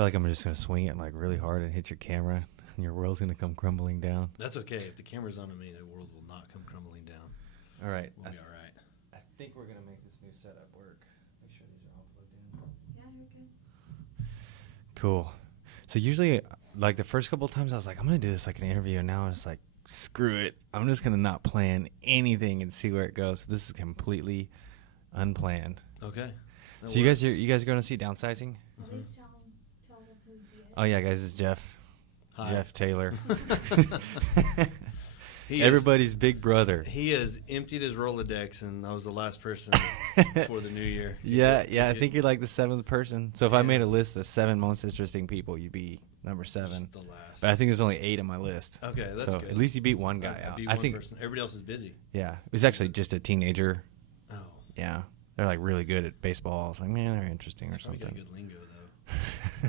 feel like I'm just going to swing it like really hard and hit your camera, and your world's going to come crumbling down. That's okay. If the camera's on me, the world will not come crumbling down. All right. We'll be all right. I think we're going to make this new setup work. Make sure these are all plugged in. Yeah, you're good. Cool. So usually, like the first couple of times, I was like, I'm going to do this like an interview, and now it's like, screw it. I'm just going to not plan anything and see where it goes. This is completely unplanned. Okay. So you guys are going to see Downsizing? At least tell them who he is. Oh yeah, guys, it's Jeff. Hi. Jeff Taylor. He Everybody's big brother. He has emptied his Rolodex, and I was the last person for the new year. Yeah. I think you're like the 7th person. So if I Yeah. made a list of 7 most interesting people, you'd be number 7. Just the last. But I think there's only 8 on my list. Okay, that's so good. at least you beat one guy I out. beat I one think. person. Everybody else is busy. Yeah, it was actually just a teenager. Oh. Yeah, they're like really good at baseball. I was like, man, they're interesting or Probably got something. good lingo, though.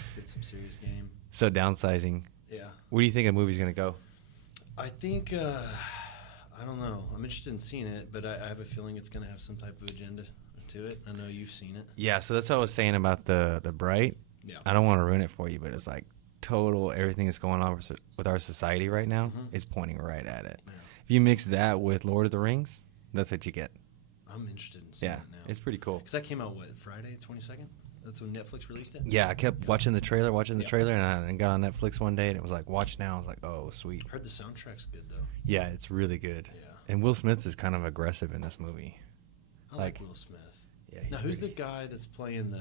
Spit some serious game. So Downsizing. Yeah. Where do you think the movie's gonna go? I think, I don't know. I'm interested in seeing it, but I have a feeling it's going to have some type of agenda to it. I know you've seen it. Yeah, so that's what I was saying about the Bright. Yeah. I don't want to ruin it for you, but it's like total everything that's going on with our society right now Mhm. is pointing right at it. Yeah. If you mix that with Lord of the Rings, that's what you get. I'm interested in seeing Yeah, it now. it's pretty cool. Because that came out, what, Friday, 22nd? That's when Netflix released it? Yeah, I kept watching the trailer, Yeah. and I got on Netflix one day, and it was like, watch now. I was like, oh, sweet. I heard the soundtrack's good, though. Yeah, it's really good. Yeah. And Will Smith is kind of aggressive in this movie. I like Like- Will Smith. Yeah, Now, who's pretty- the guy that's playing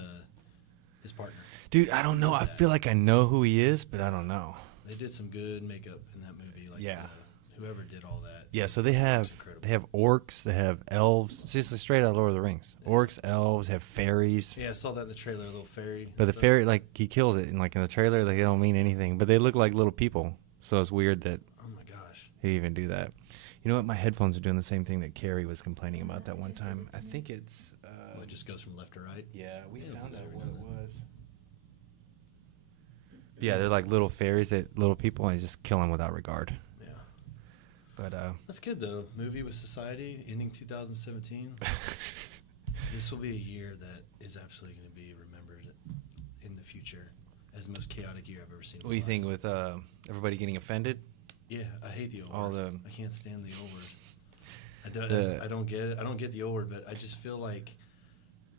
his partner? Dude, I don't know. I feel like I know who he is, but I don't know. They did some good makeup in that movie. Like, Yeah. Whoever did all that. Yeah, so they was have incredible. orcs, they have elves. Seriously, straight out of Lord of the Rings. Orcs, elves, have fairies. Yeah, I saw that in the trailer, a little fairy. But the stuff. fairy, like, he kills it. And, like, in the trailer, like, they don't mean anything. But they look like little people. So it's weird that Oh, my gosh. he even do that. You know what? My headphones are doing the same thing that Carrie was complaining about that one time. I think it's... Well, it just goes from left to right. yeah, we Yeah, found we'll out never what know it that. was. Yeah, they're like little fairies that little people, and you just kill them without regard. Yeah. But, That's good, though. Movie with Society, ending 2017. This will be a year that is absolutely going to be remembered in the future as the most chaotic year I've ever seen. in what do you my think life. with everybody getting offended? Yeah, I hate the old All word. the- I can't stand the old word. I don't get it. I don't get the old word, but I just feel like,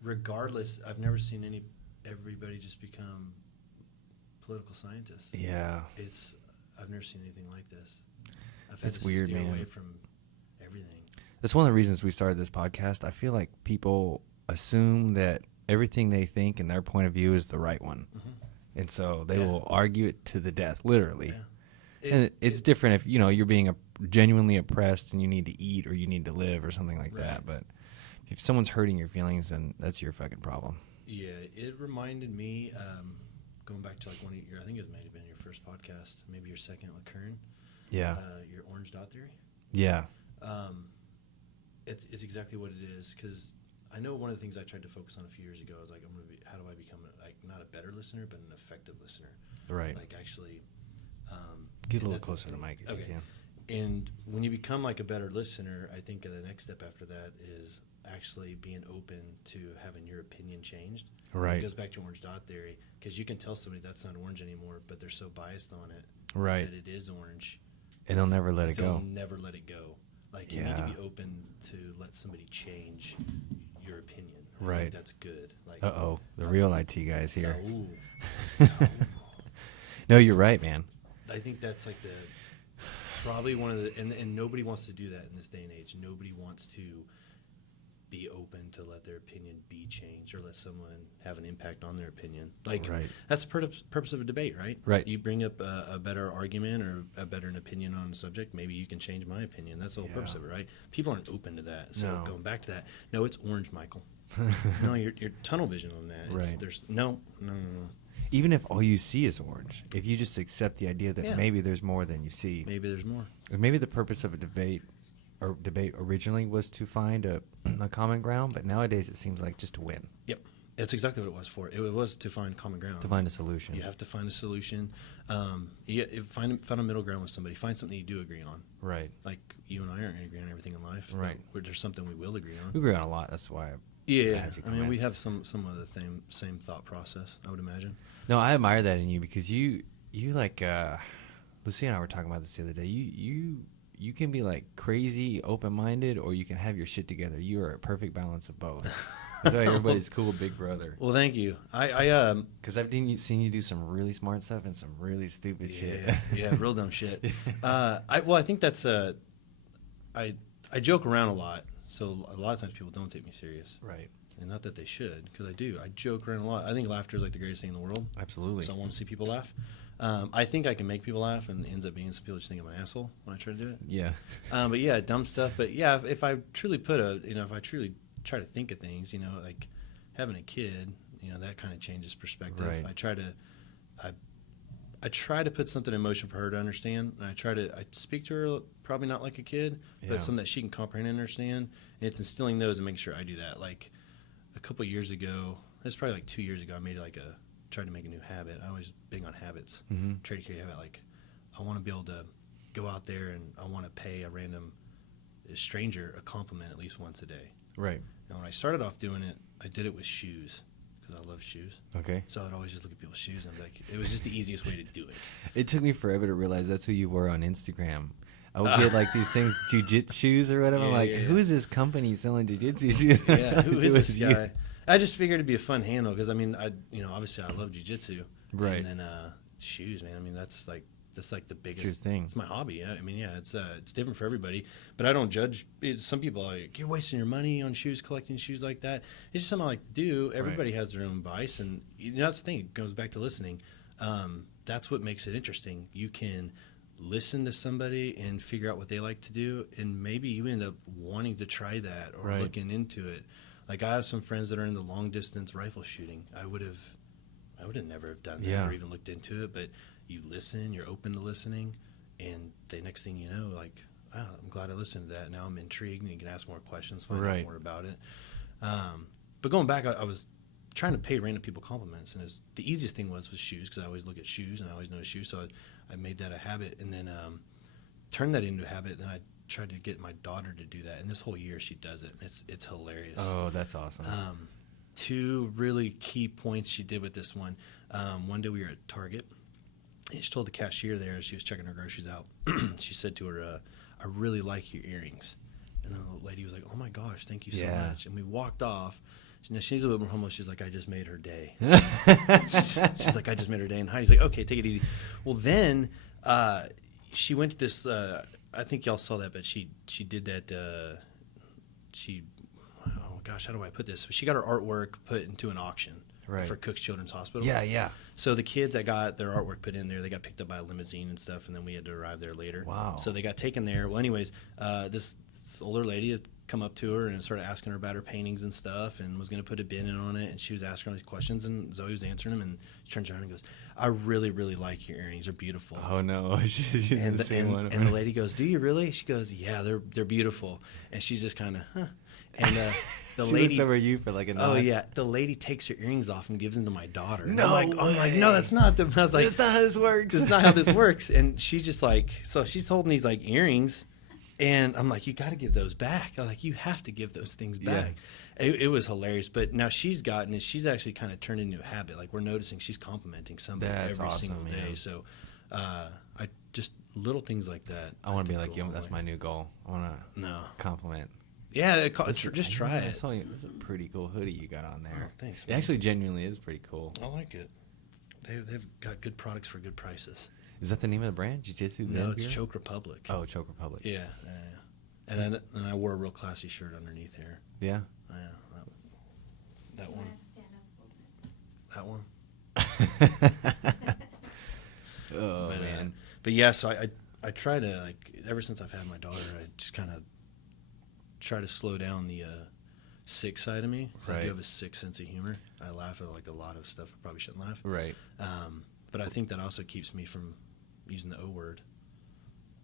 regardless, I've never seen everybody just become political scientists. Yeah. I've never seen anything like this. I've It's had to weird, steer man. away from everything. That's one of the reasons we started this podcast. I feel like people assume that everything they think and their point of view is the right one. Mhm. And so they Yeah. will argue it to the death, literally. Yeah. And it's different if, you're being genuinely oppressed and you need to eat or you need to live or something like that. Right. But if someone's hurting your feelings, then that's your fucking problem. Yeah, it reminded me, going back to like one of your, I think it might have been your first podcast, maybe your second with Kern. Yeah. Your orange dot theory. Yeah. It's exactly what it is, because I know one of the things I tried to focus on a few years ago was like, how do I become not a better listener, but an effective listener? Right. Like actually. Get a and little that's closer to the mic if Okay. you can. And when you become like a better listener, I think the next step after that is actually being open to having your opinion changed. Right. It goes back to orange dot theory, because you can tell somebody that's not orange anymore, but they're so biased on it Right. that it is orange. And they'll never let it They'll go. never let it go. Like, you need Yeah. to be open to let somebody change your opinion. I Right. think that's good. Like, Uh-oh. The real IT guy's here. Saul. Saul. No, you're right, man. I think that's like probably one of the, and nobody wants to do that in this day and age. Nobody wants to be open to let their opinion be changed or let someone have an impact on their opinion. Like, Right. that's the purpose of a debate, right? Right. You bring up a better argument or a better opinion on a subject, maybe you can change my opinion. That's the whole purpose Yeah. of it, right? People aren't open to that. So No. going back to that, no, it's orange, Michael. No, you're tunnel vision on that. Right. There's no. Even if all you see is orange, if you just accept the idea that Yeah. maybe there's more than you see, Maybe there's more. or maybe the purpose of a debate originally was to find a common ground, but nowadays it seems like just to win, Yep. That's exactly what it was for. It was to find common ground. to find a solution. You have to find a solution. Find a middle ground with somebody. Find something you do agree on. Right. Like, you and I aren't going to agree on everything in life. Right. But there's something we will agree on. We agree on a lot. That's why Yeah, magic I mean, come we in. have some of the same thought process, I would imagine. No, I admire that in you because you like Lucy and I were talking about this the other day. You can be like crazy open minded, or you can have your shit together. You are a perfect balance of both. That's why everybody's cool big brother. Well, thank you. I Because I've seen you do some really smart stuff and some really stupid shit. yeah, real dumb shit. I think that's I joke around a lot, so a lot of times people don't take me serious, Right. and not that they should, because I do. I joke around a lot. I think laughter is like the greatest thing in the world. Absolutely. So I want to see people laugh. I think I can make people laugh, and it ends up being some people just think I'm an asshole when I try to do it. Yeah. But yeah, dumb stuff. But yeah, if I truly if I truly try to think of things, like having a kid, that kind of changes perspective. Right. I try to put something in motion for her to understand, and I speak to her probably not like a kid, Yeah. but something that she can comprehend and understand. And it's instilling those and making sure I do that. Like a couple of years ago, it's probably like 2 years ago, I made tried to make a new habit. I was big on habits. Mm-hmm. Try to carry a habit. Like I want to be able to go out there and I want to pay a random stranger a compliment at least once a day. Right. And when I started off doing it, I did it with shoes because I love shoes. Okay. So I'd always just look at people's shoes and I'm like, it was just the easiest way to do it. It took me forever to realize that's who you were on Instagram. I would get like these things, jujitsu shoes or whatever. I'm Yeah, like, yeah, who yeah. is this company selling jujitsu shoes? Yeah, who It is was this you. guy? I just figured it'd be a fun handle because I mean, obviously I love jujitsu. Right. And then shoes, man. I mean, that's like the biggest your thing. It's my hobby. I mean, yeah, it's different for everybody, but I don't judge. Some people are like, you're wasting your money on shoes, collecting shoes like that. It's just something I like to do. Everybody has their own vice, and that's the thing. It goes back to listening. That's what makes it interesting. You can listen to somebody and figure out what they like to do, and maybe you end up wanting to try that or Right. looking into it. Like I have some friends that are in the long distance rifle shooting. I would have never have done that Yeah. or even looked into it, but you listen, you're open to listening, and the next thing you know, like, oh, I'm glad I listened to that. Now I'm intrigued, and you can ask more questions, find Right. out more about it. But going back, I was trying to pay random people compliments, and the easiest thing was shoes because I always look at shoes and I always notice shoes, so I made that a habit, and then turned that into a habit. And then I tried to get my daughter to do that, and this whole year she does it. And it's hilarious. Oh, that's awesome. Two really key points she did with this one. One day we were at Target, and she told the cashier there as she was checking her groceries out, she said to her, I really like your earrings. And the lady was like, oh my gosh, thank you so Yeah. much. And we walked off. She's a little more humble. She's like, I just made her day. She's like, I just made her day. And Heidi's like, okay, take it easy. Well, then she went to this, I think y'all saw that, but she did that, oh gosh, how do I put this? She got her artwork put into an auction Right. for Cook's Children's Hospital. Yeah, yeah. So the kids that got their artwork put in there, they got picked up by a limousine and stuff, and then we had to arrive there later. Wow. So they got taken there. Well, anyways, this older lady had come up to her and started asking her about her paintings and stuff, and was going to put a bin in on it, and she was asking all these questions, and Zoe was answering them, and she turns around and goes, I really, really like your earrings. They're beautiful. Oh no, she's using the same one. And the lady goes, do you really? She goes, yeah, they're beautiful. And she's just kind of, huh. And the she lady looks over you for like a Oh nod. yeah, the lady takes her earrings off and gives them to my daughter. And No I'm like, way. no, that's not the. I was like, That's not how this works. this is not how this works. And she's just like, so she's holding these like earrings, and I'm like, you got to give those back. I'm like, you have to give those things back. It was hilarious. But now she's gotten it. She's actually kind of turned into a habit. Like we're noticing she's complimenting somebody That's every awesome, single day. man. So, I just little things like that. I want to be think like go a you. long That's way. my new goal. I want to No. compliment. Yeah, This just is- try I it. saw you. This is a pretty cool hoodie you got on there. Oh, thanks, It man. actually genuinely is pretty cool. I like it. They've got good products for good prices. Is that the name of the brand? Jiu-Jitsu? No, Then it's Bureau? Choke Republic. Oh, Choke Republic. Yeah. And I wore a real classy shirt underneath here. Yeah. Yeah, that You one. have to stand up That one. Oh But, man. But yeah, so I try to, like, ever since I've had my daughter, I just kind of try to slow down the sick side of me. 'Cause I Right. do have a sick sense of humor. I laugh at like a lot of stuff I probably shouldn't laugh. Right. But I think that also keeps me from using the O word.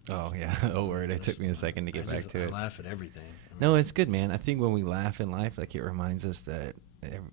Oh yeah. Oh word. It took me a second to get back to I it. laugh at everything. I mean, No, it's good, man. I think when we laugh in life, like it reminds us that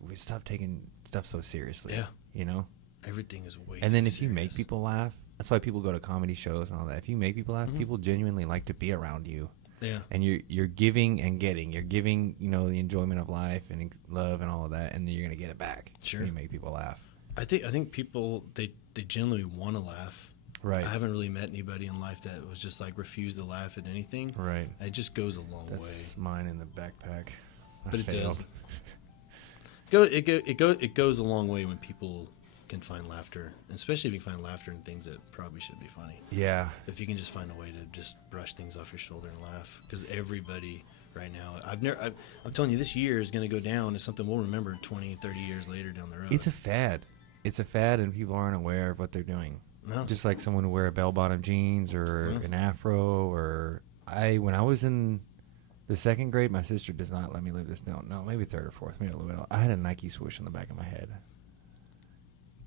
we stop taking stuff so seriously. Yeah. You know. everything is way. And then too if you make serious. people laugh, that's why people go to comedy shows and all that. If you make people laugh, Mhm. people genuinely like to be around you. Yeah. And you're giving and getting. You're giving, the enjoyment of life and love and all of that, and then you're gonna get it back. Sure. And you make people laugh. I think people they generally want to laugh. Right. I haven't really met anybody in life that was just like refused to laugh at anything. Right. It just goes a long That's way. mine in the backpack. But it failed. does. It goes a long way when people can find laughter, and especially if you can find laughter in things that probably should be funny. Yeah. If you can just find a way to just brush things off your shoulder and laugh, because everybody right now, I'm telling you, this year is going to go down as something we'll remember 20, 30 years later down the road. It's a fad. It's a fad, and people aren't aware of what they're doing. No. Just like someone who wear a bell-bottom jeans or an afro, or when I was in the second grade, my sister does not let me live this down. No, maybe third or fourth, maybe a little bit. I had a Nike swoosh on the back of my head.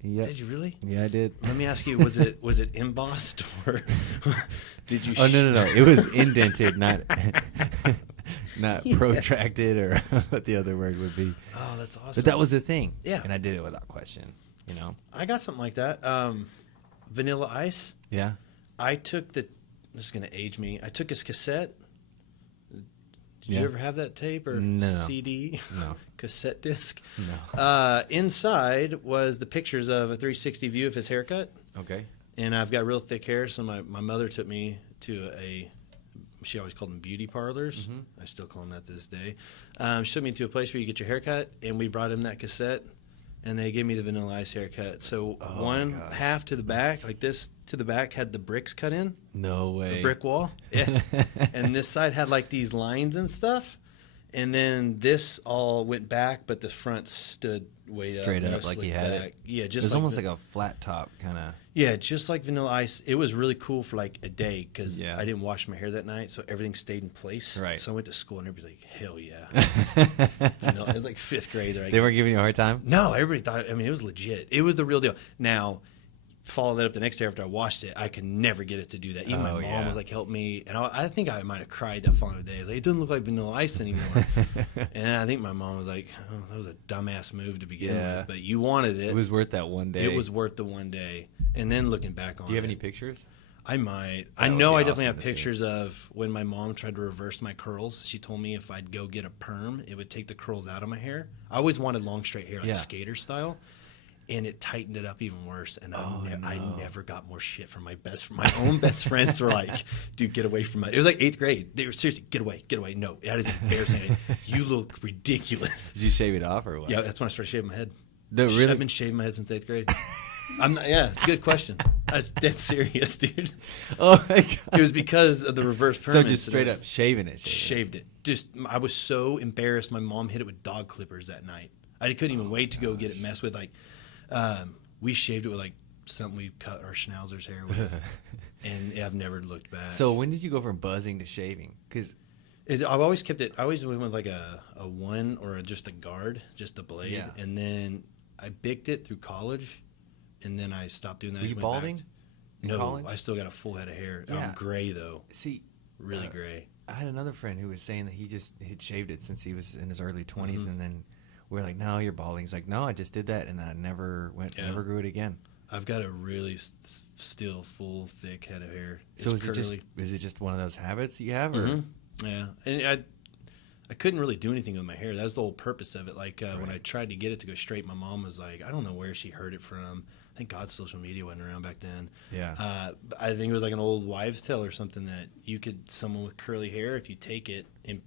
Yep. Did you really? Yeah, I did. Let me ask you, was it embossed or did you? Oh no! It was indented, not protracted, or what the other word would be. Oh, that's awesome. But that was the thing. Yeah. And I did it without question. I got something like that. Vanilla Ice. Yeah. I took this is going to age me. I took his cassette. Did Yeah. you ever have that tape or No. CD? No. Cassette disc? No. Inside was the pictures of a 360 view of his haircut. Okay. And I've got real thick hair, so my mother took me to she always called them beauty parlors. Mhm. I still call them that to this day. She took me to a place where you get your haircut, and we brought in that cassette, and they gave me the Vanilla Ice haircut. So Oh, one my gosh. half to the back, like this to the back, had the bricks cut in, No way. the brick wall. Yeah. And this side had like these lines and stuff. And then this all went back, but the front stood way Straight up. up, like he had it. Yeah, It just was like almost like a flat top kind of. yeah, just like Vanilla Ice. It was really cool for like a day because Yeah. I didn't wash my hair that night, so everything stayed in place. Right. So I went to school and everybody's like, hell yeah. Vanilla, it was like fifth grade. They weren't giving you a hard time? No, everybody thought, it was legit. It was the real deal. Now, follow that up the next day after I washed it, I could never get it to do that. Even my Oh, mom yeah. was like, help me. And I think I might have cried that following day. I was like, it doesn't look like Vanilla Ice anymore. And I think my mom was like, oh, that was a dumbass move to begin Yeah. with. But you wanted it. It was worth that one day. It was worth the one day. And then looking back on it. Do you have any pictures? I might. That I would know be I definitely awesome have to see. pictures of when my mom tried to reverse my curls. She told me if I'd go get a perm, it would take the curls out of my hair. I always wanted long straight hair, like Yeah. skater style, and it tightened it up even worse. And I no. never got more shit from my own best friends were like, "Dude, get away from my." It was like 8th grade. They were seriously, "Get away, get away." No, that is embarrassing. You look ridiculous. Did you shave it off or what? Yeah, that's when I started shaving my head. No, really? I've been shaving my head since 8th grade. I'm not. Yeah, it's a good question. That's dead serious, dude. Oh my god! It was because of the reverse perm. So just straight up incidents. shaving it. Shaved it. Just I was so embarrassed. My mom hit it with dog clippers that night. I couldn't even wait to go get it messed with. Like, we shaved it with like something we cut our schnauzer's hair with, and I've never looked back. So when did you go from buzzing to shaving? Because I've always kept it. I always went with like a one or just a guard, just a blade, Yeah. and then I bicked it through college, and then I stopped doing that. were I you just went back balding? in No, college? I still got a full head of hair. Yeah. I'm gray though, See, really gray. I had another friend who was saying that he'd shaved it since he was in his early 20s, Mhm. and then we're like, "No, you're balding." He's like, "No, I just did that, and I never Yeah. never grew it again." I've got a really still full, thick head of hair. So It's curly. is it just one of those habits that you have, or Mhm. Yeah, and I couldn't really do anything with my hair. That was the whole purpose of it. Like when I tried to get it to go straight, my mom was like, I don't know where she heard it from. Thank God social media wasn't around back then. yeah, But I think it was like an old wives' tale or something that someone with curly hair, if you take it and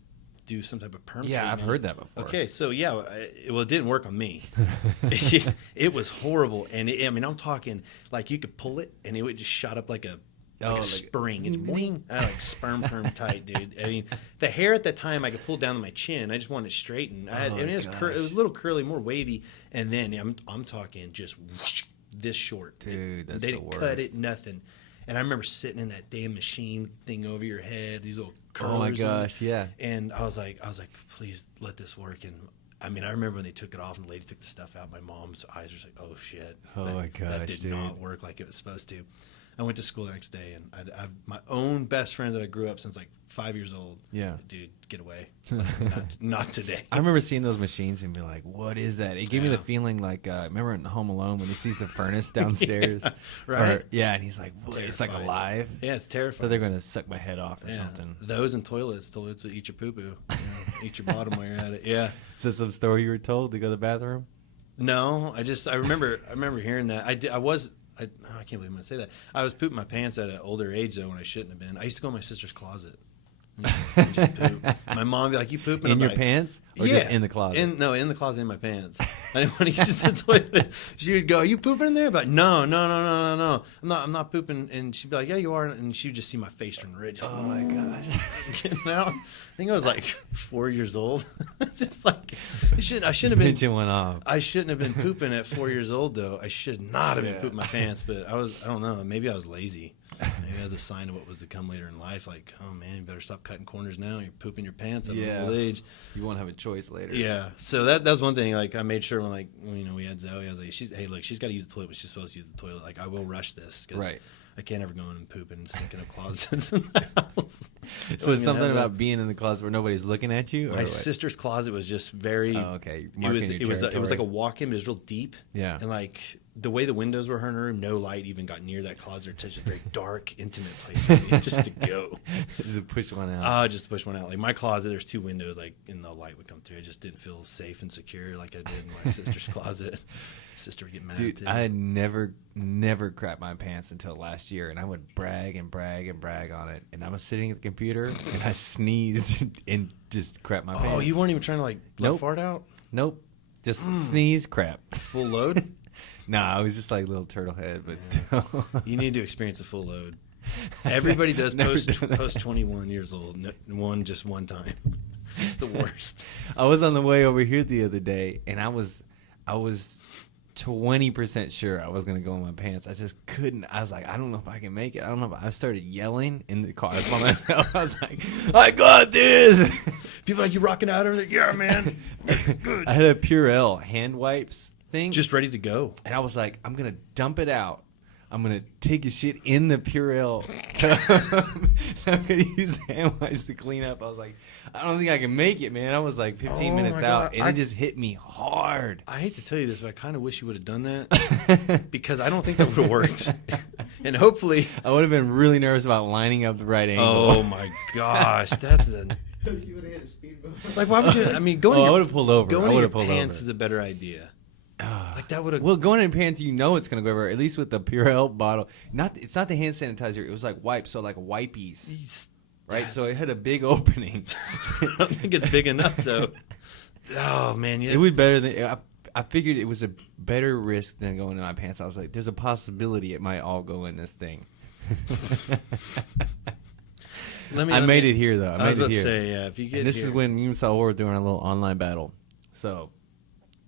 do some type of perm yeah, I've treatment- heard that before. Okay, so yeah, it didn't work on me. It was horrible, and I'm talking like you could pull it, and it would just shot up like a spring. It's boing, like sperm perm tight, dude. I mean, the hair at that time I could pull down to my chin. I just wanted it straightened. It was it was a little curly, more wavy, and then I'm talking just whoosh, this short, Dude, that's they the didn't cut worst. it, nothing. And I remember sitting in that damn machine thing over your head, these little curlers. Oh my and- gosh, yeah. And I was like, please let this work. And I remember when they took it off and the lady took the stuff out, my mom's eyes were like, oh shit. Oh my That gosh, did dude. not work like it was supposed to. I went to school the next day, and I've my own best friends that I grew up since like 5 years old. Yeah. Dude, get away. Not today. I remember seeing those machines and be like, "What is that?" It gave me the Yeah. feeling like remember in Home Alone when he sees the furnace downstairs, right? And he's like, "What? It's like Terrified. alive." Yeah, it's terrifying. So they're gonna suck my head off or Yeah. something. Those and toilets. Toilets will eat your poo poo. Eat your bottom while you're at it. Yeah. Is this some story you were told to go to the bathroom? No, I remember hearing that. I can't believe I'm gonna say that. I was pooping my pants at an older age though when I shouldn't have been. I used to go in my sister's closet. And just poop. My mom would be like, "You pooping In I'm your like, pants or yeah, just in the closet? in the closet in my pants. I didn't want to use the toilet. She would go, "Are you pooping in there?" But no. I'm not pooping. And she'd be like, "Yeah, you are." And she'd just see my face turn red. Just, Oh my gosh. getting out. I think I was like 4 years old. It's just like I shouldn't have been. Pinching one off. I shouldn't have been pooping at 4 years old though. I should not have been Yeah. pooping my pants. But I don't know. Maybe I was lazy. Maybe that was a sign of what was to come later in life. Like, oh man, you better stop cutting corners now. You're pooping your pants at Yeah. an old age. You won't have a choice later. Yeah. So that was one thing. Like I made sure when we had Zoe, I was like, she's got to use the toilet, but she's supposed to use the toilet. Like I will rush this because Right. I can't ever go in and poop and stinking up closets in my house. So it's something about being in the closet where nobody's looking at you? Or my what? sister's closet was just very. Oh, okay. It was like a walk-in, but it was real deep. Yeah. And like the way the windows were in her room, no light even got near that closet. It's such a very dark, intimate place for me just to go. Just to push one out. Just push one out. Like my closet, there's 2 windows, like, and the light would come through. I just didn't feel safe and secure like I did in my sister's closet. Sister would get mad. Dude, too. I had never crapped my pants until last year, and I would brag on it. And I was sitting at the computer, and I sneezed and just crapped my pants. Oh, you weren't even trying to like let Nope. fart out? Nope. Just sneeze, crap. Full load? Nah, I was just like a little turtle head, but still. You need to experience a full load. Everybody does Never post done that. 21 years old. Just one time. It's the worst. I was on the way over here the other day, and I was 20% sure I was gonna go in my pants. I just couldn't. I was like, I don't know if I can make it. I don't know. If I started yelling in the car by myself. I was like, I got this. People are like, you rocking out over there? Yeah, man. Good. I had a Purell hand wipes thing, Just ready to go. and I was like, I'm gonna dump it out. I'm gonna take a shit in the Purell tub. I'm gonna use the hand wipes to clean up. I was like, I don't think I can make it, man. I was like 15 Oh minutes my out, God. and it just hit me hard. I hate to tell you this, but I kind of wish you would have done that because I don't think that would have worked. And hopefully, I would have been really nervous about lining up the right angle. oh my gosh, that's the You would have hit a speed bump. like. Why would you? I mean, going. Oh, I in would your, have pulled over. going I in would your have pulled pants over. is a better idea. Like that would have. Well, going in pants, you know it's gonna go everywhere. At least with the Purell bottle. It's not the hand sanitizer. It was like wipes, so like wipies, right? So it had a big opening. I don't think it's big enough though. Oh man, yeah. It was better than. I figured it was a better risk than going in my pants. I was like, there's a possibility it might all go in this thing. I made it here though. I was made it about to here. say, yeah. If you get And this here, is when me and Saul were doing a little online battle. So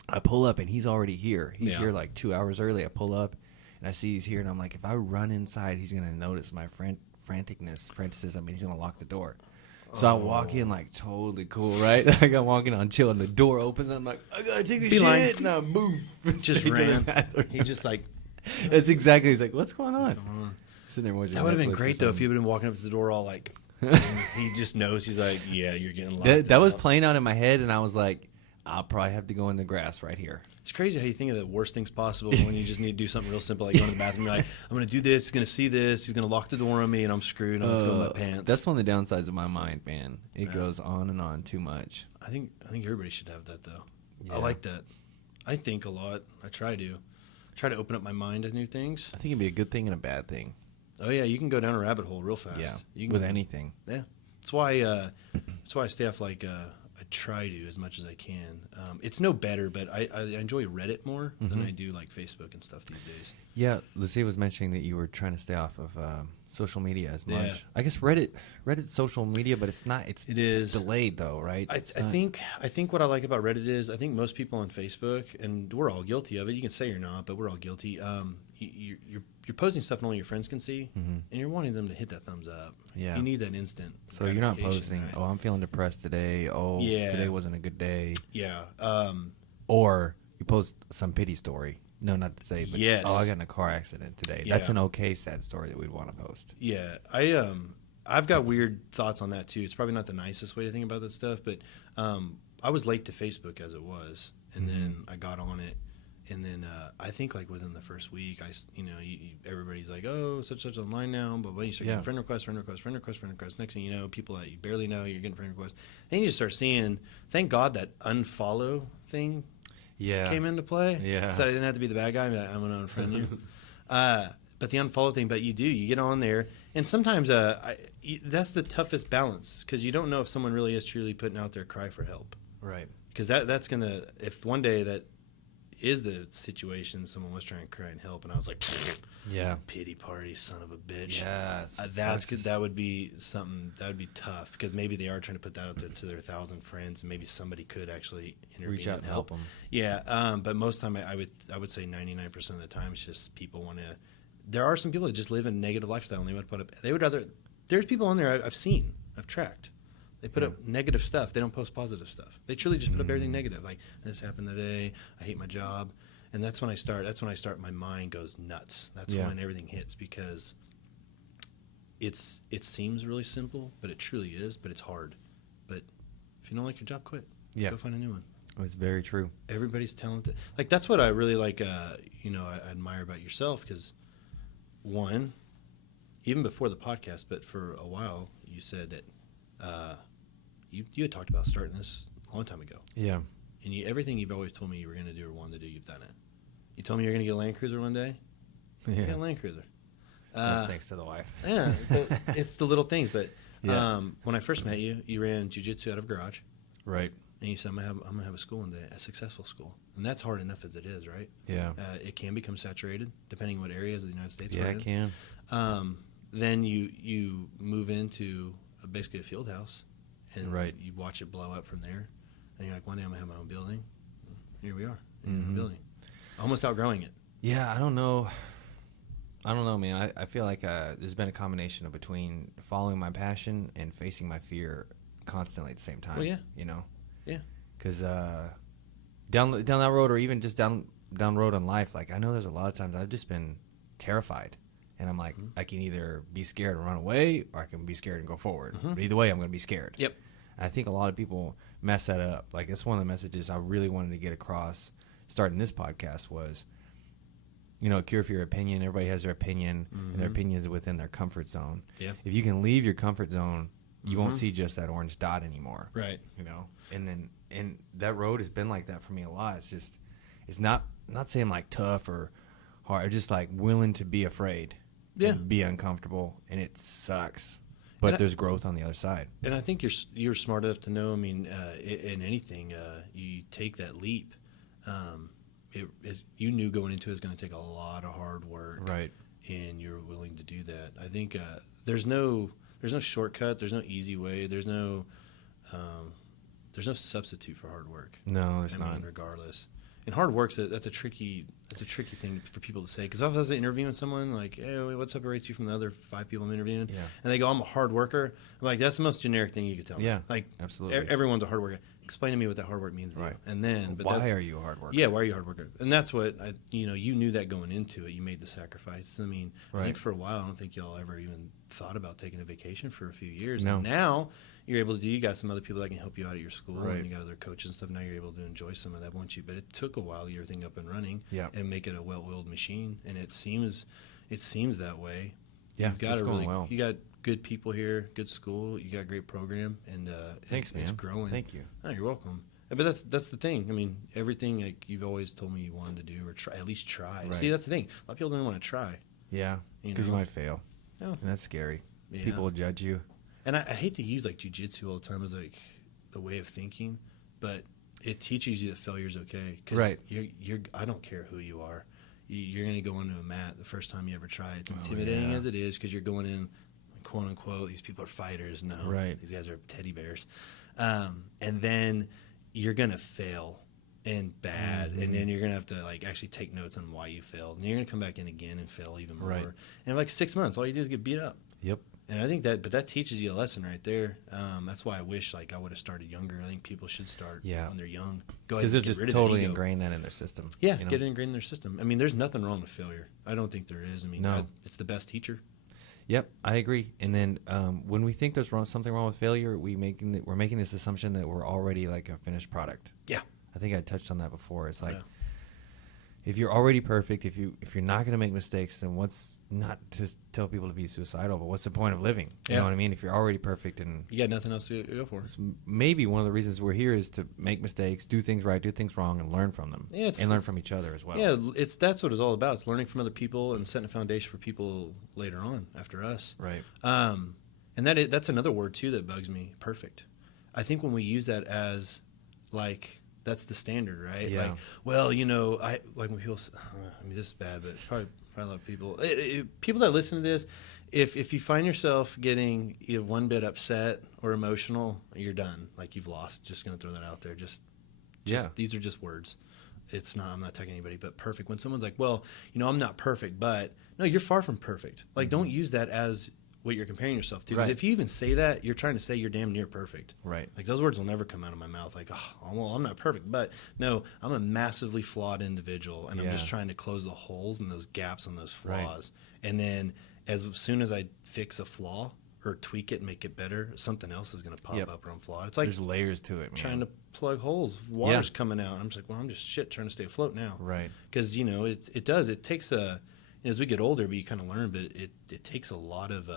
I pull up and he's already here. He's Yeah. here like 2 hours early. I pull up and I see he's here and I'm like, if I run inside, he's gonna notice my franticism, and he's gonna lock the door. So I walk in like totally cool, right? Like I'm walking on chill, and the door opens. And I'm like, I gotta take a Beeline. shit, and I move. just straight to the ran. bathroom. He just like. That's exactly. He's like, what's going on? Sitting there watching. That would have been Netflix or great though if something. you'd been walking up to the door all like. He just knows. He's like, yeah, you're getting locked. That was out. playing out in my head, and I was like, I'll probably have to go in the grass right here. It's crazy how you think of the worst things possible when you just need to do something real simple, like go to the bathroom. You're like, I'm going to do this. He's going to see this. He's going to lock the door on me, and I'm screwed. I'm going to go in my pants. That's one of the downsides of my mind, man. It goes on and on too much. I think everybody should have that though. Yeah. I like that. I think a lot. I try to open up my mind to new things. I think it'd be a good thing and a bad thing. Oh yeah, you can go down a rabbit hole real fast. Yeah, you can, with anything. Yeah, that's why I stay off like I try to as much as I can. It's no better, but I enjoy Reddit more than I do like Facebook and stuff these days. Yeah, Lucia was mentioning that you were trying to stay off of social media as much. Yeah. I guess Reddit's social media, but it's not. It's is. delayed though, right? I think what I like about Reddit is I think most people on Facebook, and we're all guilty of it. You can say you're not, but we're all guilty. You're posting stuff and only your friends can see, and you're wanting them to hit that thumbs up. Yeah. You need that instant. So you're not gratification, posting, right? oh, I'm feeling depressed today. Oh, Yeah. today wasn't a good day. Yeah. Or you post some pity story. No, not to say, but Yes. oh, I got in a car accident today. Yeah. That's an okay sad story that we'd want to post. Yeah, I've got weird thoughts on that too. It's probably not the nicest way to think about that stuff, but I was late to Facebook as it was, and then I got on it, and then I think like within the first week, everybody's like, oh, such online now, but when you start getting friend requests, next thing you know, people that you barely know, you're getting friend requests, and you just start seeing. Thank God that unfollow thing came into play. Yeah. So I didn't have to be the bad guy. I'm going to unfriend you. But the unfollow thing, you get on there. And sometimes that's the toughest balance because you don't know if someone really is truly putting out their cry for help. Right. Because that's going to, if one day that is the situation, someone was trying to cry and help, and I was like, yeah, pity party, son of a bitch. Yeah. That's good. That would be something, that would be tough because maybe they are trying to put that out there to their 1,000 friends, and maybe somebody could actually intervene reach out and help them. Yeah. But most of the time, I would say 99% of the time, it's just people want to. There are some people that just live a negative lifestyle, and they would rather. There's people on there I've tracked. They put up negative stuff. They don't post positive stuff. They truly just put up everything negative. Like, this happened today. I hate my job, and that's when I start. My mind goes nuts. That's when everything hits because it seems really simple, but it truly is. But it's hard. But if you don't like your job, quit. Yeah, go find a new one. It's very true. Everybody's talented. Like, that's what I really like. I admire about yourself because. One, even before the podcast, but for a while, you said that you had talked about starting this a long time ago. Yeah. And everything you've always told me you were going to do or wanted to do, you've done it. You told me you were going to get a Land Cruiser one day. Yeah. You got a Land Cruiser. That's thanks to the wife. Yeah. It's the little things. But when I first met you, you ran jiu-jitsu out of a garage. Right. And you said, I'm gonna have a school one day, a successful school. And that's hard enough as it is, right? Yeah. It can become saturated, depending on what areas of the United States Yeah, we're in. it can. Then you move into basically a field house, and you watch it blow up from there. And you're like, one day I'm going to have my own building. Here we are, in a building. Almost outgrowing it. Yeah, I don't know, man. I feel like there's been a combination of between following my passion and facing my fear constantly at the same time. Well, yeah. You know? Yeah. Because down that road, or even just down road in life, like I know there's a lot of times I've just been terrified, and I'm like, I can either be scared and run away, or I can be scared and go forward. But either way, I'm going to be scared. Yep. And I think a lot of people mess that up. Like, that's one of the messages I really wanted to get across starting this podcast was, cure for your opinion. Everybody has their opinion, and their opinion is within their comfort zone. Yeah. If you can leave your comfort zone, you won't see just that orange dot anymore. Right. And that road has been like that for me a lot. It's not saying like tough or hard, just like willing to be afraid. Yeah. And be uncomfortable, and it sucks. But there's growth on the other side. And I think you're smart enough to know, in anything, you take that leap. You knew going into it was going to take a lot of hard work. Right. And you're willing to do that. I think there's no shortcut. There's no easy way. There's no substitute for hard work. No, there's not. Regardless. And hard work, that's a tricky thing for people to say. Because if I was interviewing someone, like, hey, what separates you from the other 5 people I'm interviewing? Yeah. And they go, I'm a hard worker. I'm like, that's the most generic thing you could tell me. Yeah, like, absolutely. Everyone's a hard worker. Explain to me what that hard work means to you. And then, why are you a hard worker? Yeah, why are you a hard worker? And that's what, you knew that going into it. You made the sacrifices. I think for a while, I don't think y'all ever even thought about taking a vacation for a few years. No. And now you're able to you got some other people that can help you out at your school, right. and you got other coaches and stuff. Now you're able to enjoy some of that once but it took a while to get everything up and running and make it a well-oiled machine. And it seems that way. Yeah, You've got it's going well. You got good people here, good school, you got a great program, and thanks, man. It's growing. Thank you. Oh, you're welcome. But that's the thing. Everything like you've always told me you wanted to do or try, at least try. Right. See, that's the thing. A lot of people don't want to try. Yeah, because you might fail. Oh. And that's scary. Yeah. People will judge you. And I hate to use like jiu-jitsu all the time as like the way of thinking, but it teaches you that failure's okay. Right. I don't care who you are. You're going to go into a mat the first time you ever try. It's intimidating as it is because you're going in, quote unquote, these people are fighters. No, right. These guys are teddy bears. And then you're going to fail. and bad, and then you're gonna have to like actually take notes on why you failed, and you're gonna come back in again and fail even more. Right. And in like 6 months, all you do is get beat up. Yep. And I think that teaches you a lesson right there. That's why I wish like I would have started younger. I think people should start when they're young. Go ahead Because and they'll get just rid of totally that ego. ingrain that in their system. Yeah, you know? get it ingrained in their system. I mean, there's nothing wrong with failure. I don't think there is. I mean, No. it's the best teacher. Yep, I agree. And then when we think there's something wrong with failure, we're making this assumption that we're already like a finished product. Yeah. I think I touched on that before. It's like, Yeah. if you're already perfect, if you're not going to make mistakes, then what's, not to tell people to be suicidal, but what's the point of living? You know what I mean? If you're already perfect, and You got nothing else to go for. maybe one of the reasons we're here is to make mistakes, do things right, do things wrong, and learn from them. Yeah, and learn from each other as well. Yeah, that's what it's all about. It's learning from other people and setting a foundation for people later on after us. Right. And that's another word too that bugs me. Perfect. I think when we use that as like that's the standard, right? Yeah. Like, well, you know, I like when people. I mean, this is bad, but probably a lot of people. People that listen to this, if you find yourself getting one bit upset or emotional, you're done. Like you've lost. Just gonna throw that out there. Just these are just words. It's not. I'm not attacking anybody, but perfect. When someone's like, well, you know, I'm not perfect, but no, you're far from perfect. Like, don't use that as what you're comparing yourself to. Because Right. if you even say that, you're trying to say you're damn near perfect. Right. Like those words will never come out of my mouth. Like, oh, well, I'm not perfect, but no, I'm a massively flawed individual, and I'm just trying to close the holes and those gaps on those flaws. Right. And then as soon as I fix a flaw or tweak it and make it better, something else is going to pop up where I'm flawed. It's like there's layers to it, man. trying to plug holes. Water's coming out. And I'm just like, well, I'm just trying to stay afloat now. Right. Because it takes as we get older, but you kind of learn, but it takes a lot of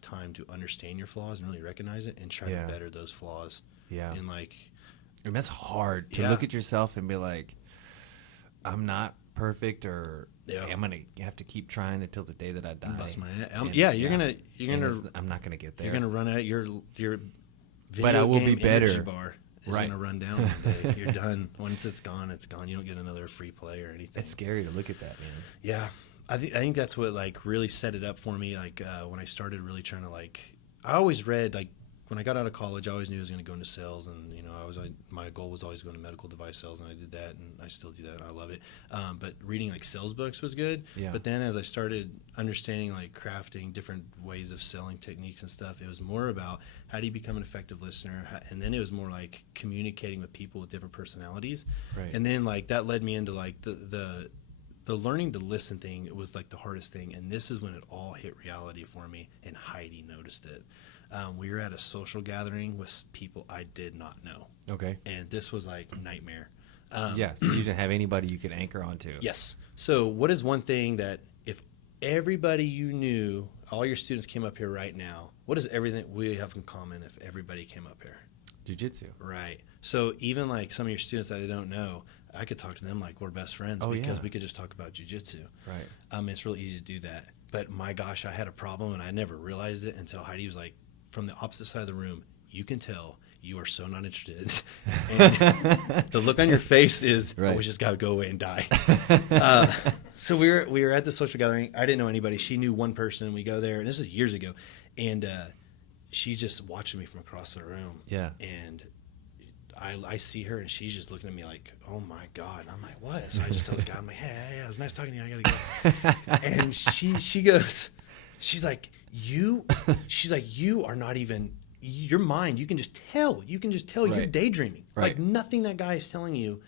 time to understand your flaws and really recognize it and try to better those flaws. Yeah. And that's hard to look at yourself and be like, I'm not perfect, or I'm gonna have to keep trying until the day that I die. Bust my ass. You're gonna. I'm not gonna get there. You're gonna run out. Your video but I will game be better. energy bar is gonna run down one day. You're done. Once it's gone, it's gone. You don't get another free play or anything. It's scary to look at that, man. Yeah. I think that's what like really set it up for me. Like when I started really trying to I always read like when I got out of college, I always knew I was going to go into sales, and you know my goal was always going to medical device sales, and I did that, and I still do that, and I love it. But reading like sales books was good. Yeah. But then as I started understanding like crafting different ways of selling techniques and stuff, it was more about how do you become an effective listener, and then it was more like communicating with people with different personalities. Right. And then like that led me into like the learning to listen thing was like the hardest thing, and this is when it all hit reality for me, and Heidi noticed it. We were at a social gathering with people I did not know. Okay. And this was like nightmare. So you didn't have anybody you could anchor onto. Yes. So what is one thing that if everybody you knew, all your students came up here right now, what is everything we have in common if everybody came up here? Jiu-jitsu. Right. So even like some of your students that I don't know, I could talk to them like we're best friends because we could just talk about jiu-jitsu. Right. It's really easy to do that. But my gosh, I had a problem, and I never realized it until Heidi was like, from the opposite side of the room, you can tell you are so not interested. And the look on your face is, right. We just got to go away and die. So we were at the social gathering. I didn't know anybody. She knew one person. We go there, and this is years ago. And she's just watching me from across the room. Yeah. And I see her, and she's just looking at me like, oh, my God. And I'm like, what? So I just tell this guy, I'm like, hey, it was nice talking to you. I got to go. And she goes, she's like, you are not even, your mind, you can just tell right. you're daydreaming. Right. Like nothing that guy is telling you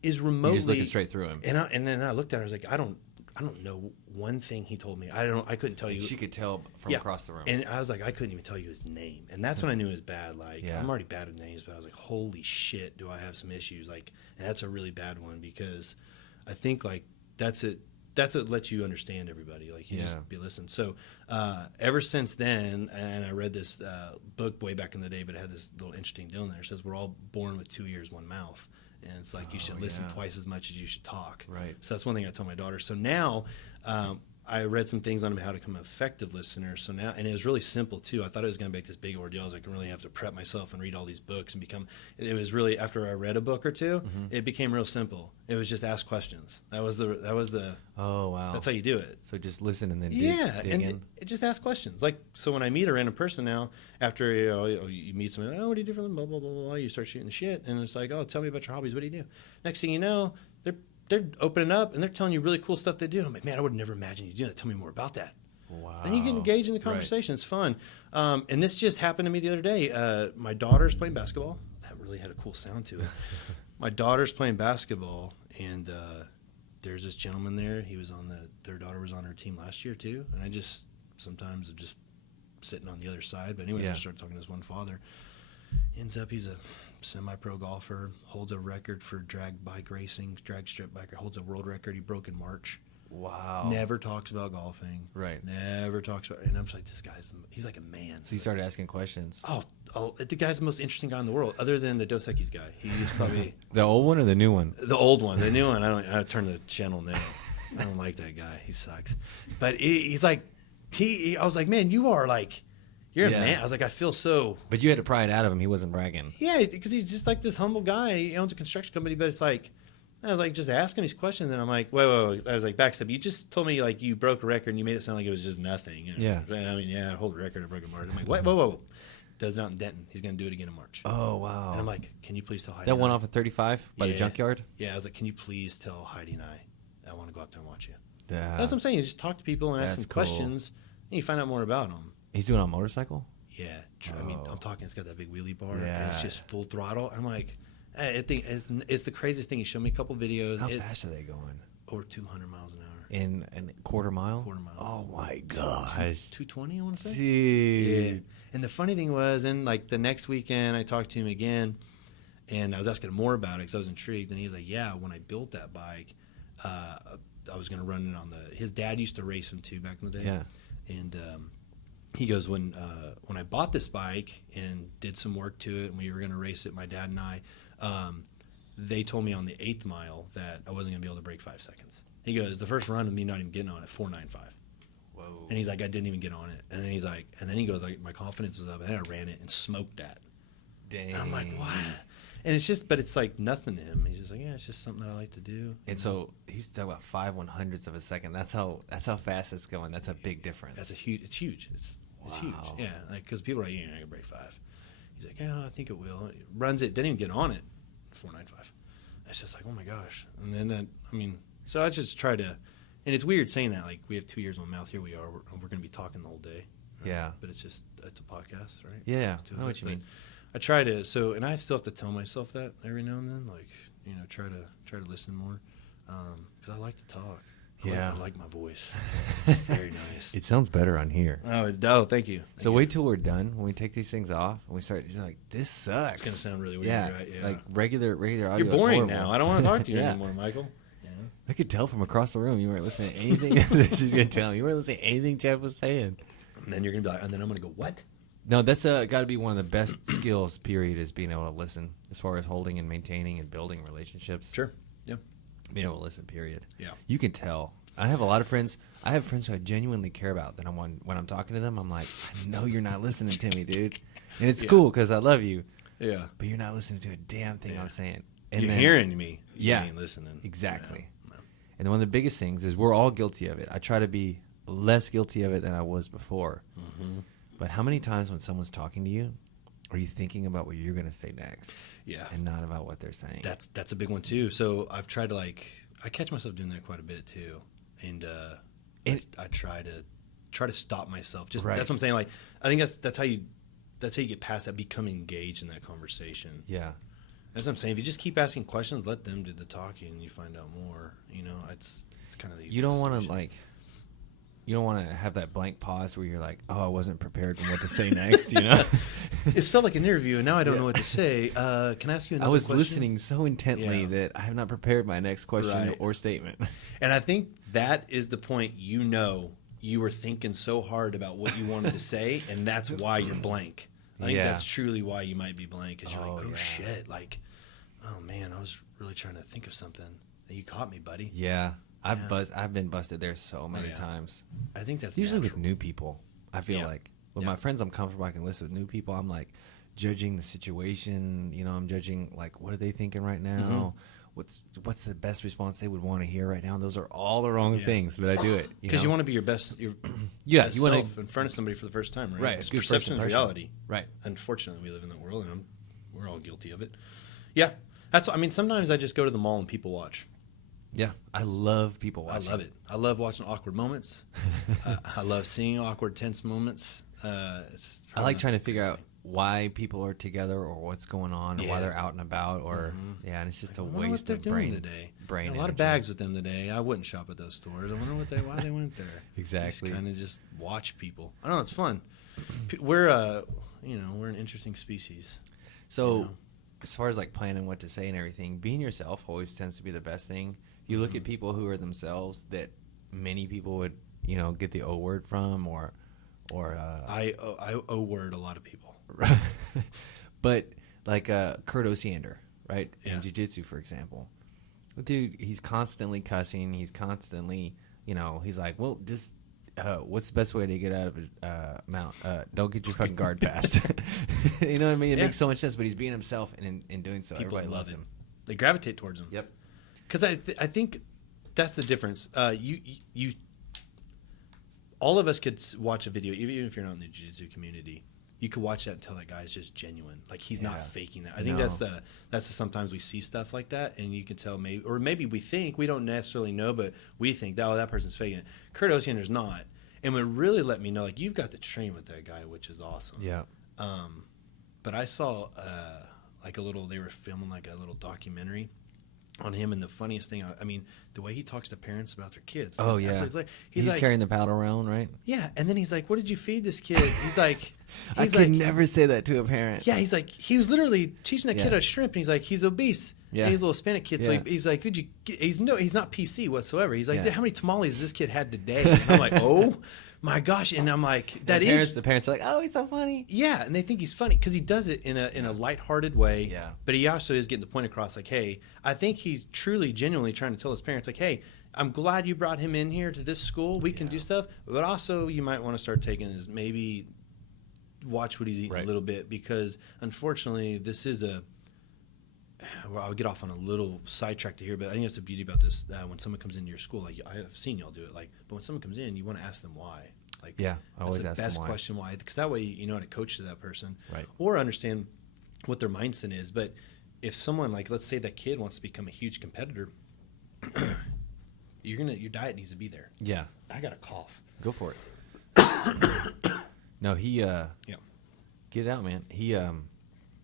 is remotely. You're just looking straight through him. And then I looked at her, I was like, I don't know one thing he told me. I couldn't tell you. She could tell from across the room. And I was like, I couldn't even tell you his name. And that's when I knew it was bad. Like, I'm already bad with names, but I was like, holy shit, do I have some issues? Like, and that's a really bad one, because I think like that's it. That's what lets you understand everybody. Like, you just be listened. So ever since then, and I read this book way back in the day, but it had this little interesting deal in there. It says we're all born with 2 ears, 1 mouth. And it's like you should listen twice as much as you should talk. Right. So that's one thing I tell my daughter. So now I read some things on how to become an effective listener. So now, and it was really simple too. I thought it was going to be this big ordeal. I was like, I really have to prep myself and read all these books and become. It was really after I read a book or two, it became real simple. It was just ask questions. That was the. Oh wow. That's how you do it. So just listen and then dig and in. it just ask questions. Like so, when I meet a random person now, after you meet someone, what do you do for them? Blah blah blah blah. You start shooting shit, and it's like, oh, tell me about your hobbies. What do you do? Next thing you know, they're opening up and they're telling you really cool stuff they do. I'm like, man, I would never imagine you doing that. Tell me more about that. Wow. And you get engaged in the conversation. Right. It's fun. And this just happened to me the other day. My daughter's playing basketball. That really had a cool sound to it. My daughter's playing basketball, and there's this gentleman there. Their daughter was on her team last year too. And I just sometimes I'm just sitting on the other side. But anyways, I started talking to this one father. Ends up he's a semi-pro golfer, holds a record for drag strip biker, holds a world record. He broke in March. Wow. Never talks about golfing. Right. Never talks about, and I'm just like, this guy's, he's like a man. So you started asking questions. Oh, the guy's the most interesting guy in the world, other than the Dos Equis guy. He's probably the old one or the new one? The old one. The new one, I turn the channel now. I don't like that guy. He sucks. But he's like, I was like, man, you are like, you're a man. I was like, I feel so. But you had to pry it out of him. He wasn't bragging. Yeah, because he's just like this humble guy. He owns a construction company, but it's like, I was like just asking these questions, and I'm like, wait. I was like, backstep. You just told me like you broke a record, and you made it sound like it was just nothing. You know? Yeah. I mean, I hold a record. I broke a March. I'm like, whoa. Does it out in Denton. He's going to do it again in March. Oh, wow. And I'm like, can you please tell Heidi? That went off at 35 by the junkyard? Yeah, I was like, can you please tell Heidi and I want to go out there and watch you. Yeah. That's what I'm saying. You just talk to people and ask them questions, and you find out more about them. He's doing it on a motorcycle? Yeah. I mean, I'm talking, it's got that big wheelie bar, Yeah. and it's just full throttle. I'm like, I think it's the craziest thing. He showed me a couple videos. How fast are they going? Over 200 miles an hour. In a quarter mile? Quarter mile. Oh, my gosh. 220, I want to say? Dude. Yeah. And the funny thing was, then like the next weekend, I talked to him again, and I was asking him more about it because I was intrigued. And he's like, yeah, when I built that bike, I was going to run it on his dad used to race him too back in the day. Yeah. And he goes, when I bought this bike and did some work to it, and we were going to race it, my dad and I, they told me on the 8th mile that I wasn't going to be able to break 5 seconds. He goes, the first run of me not even getting on it, 4.95. Whoa. And he's like, I didn't even get on it. And then he's like, and then he goes, like, my confidence was up, and then I ran it and smoked that. Dang. And I'm like, what? And it's just, but it's like nothing to him. He's just like, yeah, it's just something that I like to do. And so he's talking about 5/100ths of a second. That's how fast it's going. That's a big difference. It's huge. It's huge. It's huge. Yeah, because people are like, yeah, I can break 5. He's like, yeah, I think it will. He runs it, didn't even get on it, 4.95. It's just like, oh my gosh. And then so I just try to, and it's weird saying that. Like, we have 2 years on mouth. Here we are. We're going to be talking the whole day. Right? Yeah. But it's a podcast, right? Yeah. I know what you mean. I try to, and I still have to tell myself that every now and then, like, try to listen more, because I like to talk. I like my voice. It's very nice. It sounds better on here. Oh, thank you. So wait till we're done. When we take these things off and we start, he's like, this sucks. It's gonna sound really weird, right? Yeah. Like regular audio. You're boring now. I don't want to talk to you anymore, Michael. Yeah. I could tell from across the room you weren't listening to anything. She's gonna tell me you weren't listening to anything Jeff was saying. And then you're gonna be like, and then I'm gonna go, what? No, that's got to be one of the best skills. Period, is being able to listen, as far as holding and maintaining and building relationships. Sure. Yeah. Being able to listen. Period. Yeah. You can tell. I have a lot of friends. I have friends who I genuinely care about. That when I'm talking to them, I'm like, I know you're not listening to me, dude. And it's cool because I love you. Yeah. But you're not listening to a damn thing I'm saying. And you're hearing me. You ain't listening. Exactly. Yeah. And one of the biggest things is we're all guilty of it. I try to be less guilty of it than I was before. Mm-hmm. But how many times when someone's talking to you, are you thinking about what you're going to say next? Yeah. And not about what they're saying. That's a big one too. So I've tried to I catch myself doing that quite a bit too. And I try to stop myself. Just That's what I'm saying. Like, I think that's how you get past that, become engaged in that conversation. Yeah. That's what I'm saying. If you just keep asking questions, let them do the talking, and you find out more. It's kind of the you don't want to you don't want to have that blank pause where you're like, oh, I wasn't prepared on what to say next, It's felt like an interview, and now I don't know what to say. Can I ask you another question? I was listening so intently that I have not prepared my next question or statement. And I think that is the point. You were thinking so hard about what you wanted to say, and that's why you're blank. I think that's truly why you might be blank, because you're like, shit. Like, oh, man, I was really trying to think of something. You caught me, buddy. Yeah. I've been busted there so many yeah. times. I think that's Usually natural. with new people. I feel Yeah. like with Yeah. my friends, I'm comfortable. I can listen. With new people, I'm like judging the situation. You know, I'm judging like what are they thinking right now. What's the best response they would want to hear right now? And those are all the wrong Yeah. things, but I do it Because you want to be your best, yeah, best you want self in front of somebody for the first time, right? Right, It's good first perception is impression. reality. right. Unfortunately, we live in that world, and we're all guilty of it. Yeah, that's. I mean, sometimes I just go to the mall and people watch. Yeah, I love people watching. I love it. I love watching awkward moments. I love seeing awkward, tense moments. I like trying to figure out why people are together or what's going on or why Yeah. they're out and about or and it's just a I wonder what waste they're of doing brain today. brain Got a lot of energy. bags with them today. I wouldn't shop at those stores. I wonder why they went there. Exactly. Kind of just watch people. I don't know. It's fun. We're we're an interesting species. So, you know? as far as like planning what to say and everything, being yourself always tends to be the best thing. You look at people who are themselves that many people would, get the O word from or I owe word a lot of people. but like Kurt Osiander, right? Yeah. In jiu-jitsu, for example. Dude, he's constantly cussing. He's constantly, he's like, well, just what's the best way to get out of a mount? Don't get your fucking guard passed. You know what I mean? It Yeah. makes so much sense, but he's being himself, and in doing so, People everybody love loves him. They gravitate towards him. Yep. Because I think that's the difference. You all of us could watch a video, even if you're not in the jiu-jitsu community. You could watch that and tell that guy's just genuine. Like he's not faking that. I think No. that's sometimes we see stuff like that, and you can tell maybe we think we don't necessarily know, but we think that person's faking it. Kurt Osiander's not, and would really let me know like you've got to train with that guy, which is awesome. Yeah. But I saw they were filming like a little documentary on him, and the funniest thing, I mean, the way he talks to parents about their kids. Oh, is yeah. absolutely- He's like, carrying the paddle around, right? yeah, and then he's like, "What did you feed this kid?" He's like, I could never say that to a parent. yeah, he's like, he was literally teaching that kid Yeah. how to shrimp, and he's like, he's obese. Yeah. And he's a little Hispanic kid, so Yeah. he's like, could you? He's not PC whatsoever. He's like, Yeah. how many tamales has this kid had today? And I'm like, oh my gosh, and I'm like, The parents are like, oh, he's so funny. yeah, and they think he's funny because he does it in a lighthearted way. Yeah. But he also is getting the point across, like, hey, I think he's truly, genuinely trying to tell his parents, like, hey, I'm glad you brought him in here to this school. We can do stuff, but also you might want to start taking his maybe watch what he's eating Right. a little bit because unfortunately this is well, I'll get off on a little sidetrack to here, but I think that's the beauty about this. When someone comes into your school, like I've seen y'all do it, but when someone comes in, you want to ask them why. Like, Yeah, I always that's ask the them best why. question why, because that way you know how to coach to that person, Right. or understand what their mindset is. But if someone like, let's say that kid wants to become a huge competitor, your diet needs to be there. Yeah. I got a cough. Go for it. No, Yeah. get it out, man.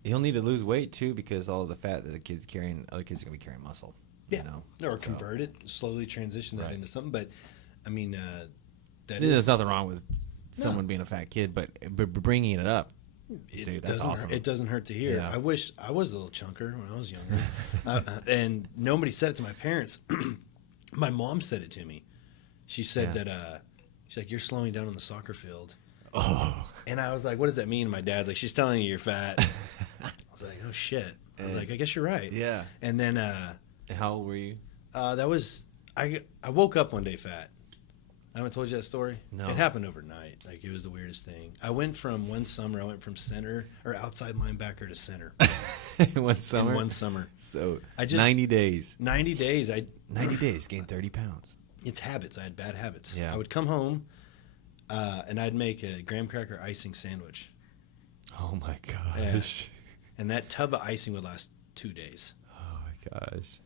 He'll need to lose weight too because all of the fat that the kid's carrying, other kids are gonna be carrying muscle. Yeah. You know? Or So, convert it, slowly transition that Right. into something. But I mean, There's nothing wrong with someone being a fat kid, but bringing it up, dude, that's doesn't awesome. It doesn't hurt to hear. Yeah. I wish I was a little chunker when I was younger, and nobody said it to my parents. My mom said it to me. She said Yeah. that she's like, "You're slowing down on the soccer field," Oh, and I was like, "What does that mean?" And my dad's like, "She's telling you you're fat." I was like, "Oh shit!" I was like, "I guess you're right." yeah. And then How old were you? that was I woke up one day fat. I haven't told you that story. No. It happened overnight. Like it was the weirdest thing. I went from center or outside linebacker to center One summer. in one summer. So I just 90 days. 90 days. 90 days, gained 30 pounds. It's habits. I had bad habits. Yeah. I would come home and I'd make a graham cracker icing sandwich, Oh my gosh. and that tub of icing would last 2 days. Oh my gosh.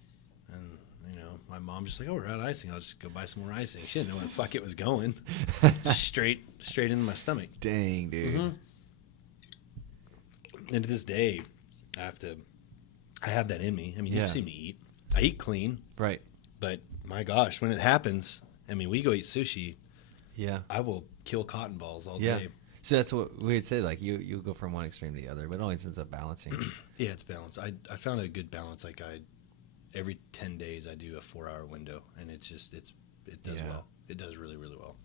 And my mom just like, "Oh, we're out of icing. I'll just go buy some more icing." She didn't know where the fuck it was going. Just straight into my stomach. Dang, dude. Mm-hmm. And to this day, I have that in me. I mean, Yeah. you've seen me eat. I eat clean, Right. but my gosh, when it happens, I mean, we go eat sushi. Yeah. I will kill cotton balls all Yeah. day. So that's what we would say. Like you go from one extreme to the other, but it always ends up balancing. Yeah, it's balanced. I found a good balance. Like every 10 days I do a 4-hour window, and it does Yeah. well. It does really, really well.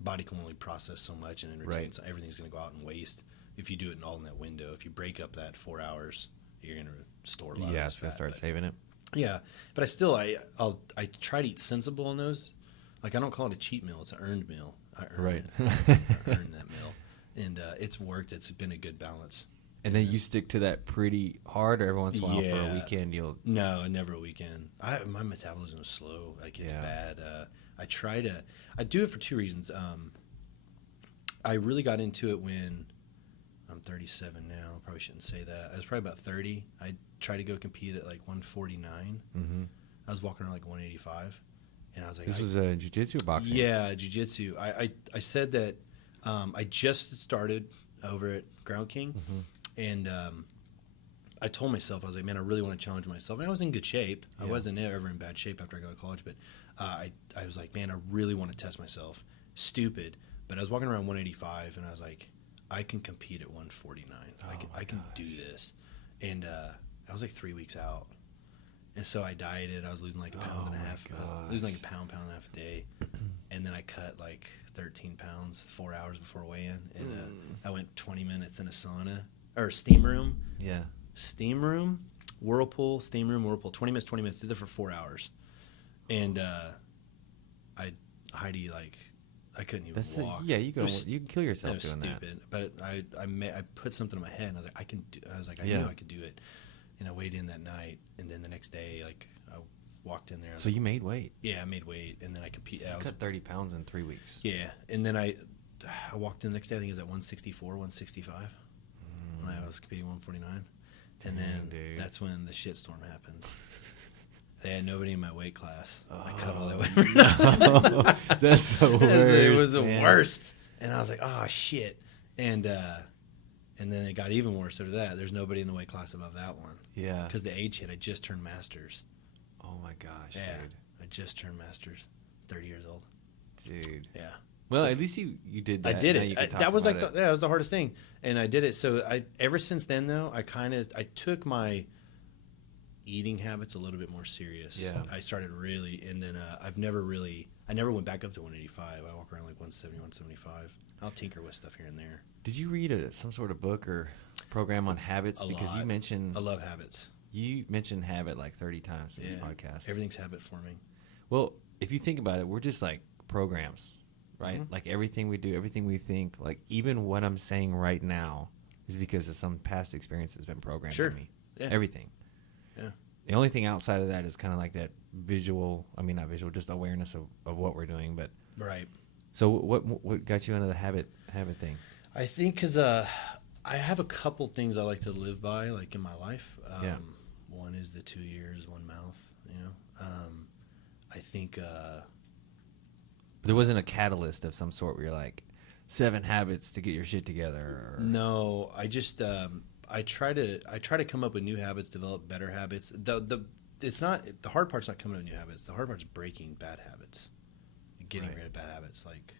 Body can only process so much and retain, Right. so everything's going to go out and waste if you do it all in that window. If you break up that 4 hours, you're going to store a lot of Yeah, this it's gonna fat, start but saving it. Yeah, but I try to eat sensible on those. Like I don't call it a cheat meal; it's an earned meal. I earn Right. it. I earn that meal, and it's worked. It's been a good balance. And then you stick to that pretty hard, or every once in a while for a Yeah. weekend you'll. No, never a weekend. My metabolism is slow. Like it's Yeah. bad. I do it for two reasons. I really got into it when I'm 37 now. Probably shouldn't say that. I was probably about 30. I tried to go compete at like 149. Mm-hmm. I was walking around like 185, and I was like, This was a jiu-jitsu or boxing? yeah, jiu-jitsu. I said that I just started over at Ground King, and I told myself, I was like, man, I really want to challenge myself. And I was in good shape. I Yeah. wasn't ever in bad shape after I got to college, but I was like, man, I really want to test myself. Stupid. But I was walking around 185, and I was like, I can compete at 149. I can do this. And I was like 3 weeks out. And so I dieted. I was losing like a pound and a half. I was losing like a pound and a half a day. And then I cut like 13 pounds 4 hours before weigh-in. And I went 20 minutes in a sauna or steam room. Yeah. Steam room, whirlpool, steam room, whirlpool. 20 minutes, 20 minutes. Did that for 4 hours. And Heidi, like, I couldn't even walk. Yeah, you It was can kill yourself It was doing stupid. But I put something in my head, and I was like, I can do. I was like, I Yeah. knew I could do it. And I weighed in that night, and then the next day, like, I walked in there. I was So like, you made weight. yeah, I made weight, and then I competed. So you cut 30 pounds in 3 weeks. Yeah, and then I walked in the next day. I think it was at 164, 165 when I was competing 149. And then dude. that's when the shitstorm happened. They had nobody in my weight class. I cut all that Oh, weight. no. That's the worst. It was the man. worst. And I was like, oh shit. And then it got even worse after that. There's nobody in the weight class above that one. Yeah. Because the age hit. I just turned masters. Oh my gosh, Yeah. I just turned masters. 30 years old. dude. Yeah. Well, So- at least you did that. I did Now you it. can talk That was like about that was the hardest thing, and I did it. So ever since then though, I took my eating habits a little bit more serious. Yeah. I started really, and then I never went back up to 185. I walk around like 170, 175. I'll tinker with stuff here and there. Did you read some sort of book or program on habits? Because lot. you mentioned I love habits. habit like 30 times in this podcast. Everything's habit forming. Well, if you think about it, we're just like programs, right? Mhm. Like everything we do, everything we think, like even what I'm saying right now is because of some past experience that's been programmed Sure. in me. Yeah. Everything. Yeah. The only thing outside of that is kind of like that not visual, just awareness of what we're doing. But Right. so what got you into the habit thing? I think because I have a couple things I like to live by, like in my life. Yeah. One is the 2 ears, one mouth. You know, I think. There wasn't a catalyst of some sort where you're like 7 habits to get your shit together. Or... No, I just I try to come up with new habits, develop better habits. The hard part's not coming up with new habits. The hard part's breaking bad habits, getting Right. rid of bad habits, like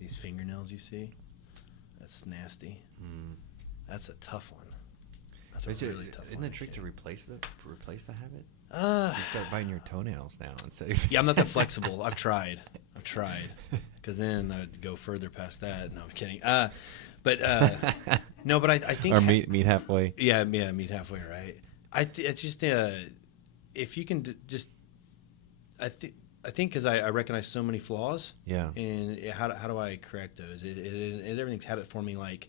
these fingernails you see. That's nasty. That's a tough one. That's a really tough one. Isn't the trick to replace the habit? So Uh, you start biting your toenails now instead of yeah, I'm not that flexible. I've tried, because then I'd go further past that. No, I'm kidding. No, but I think or meet halfway. Yeah, meet halfway, right? It's just if you can just I think because I recognize so many flaws. Yeah. And how do I correct those? Everything's habit forming. Like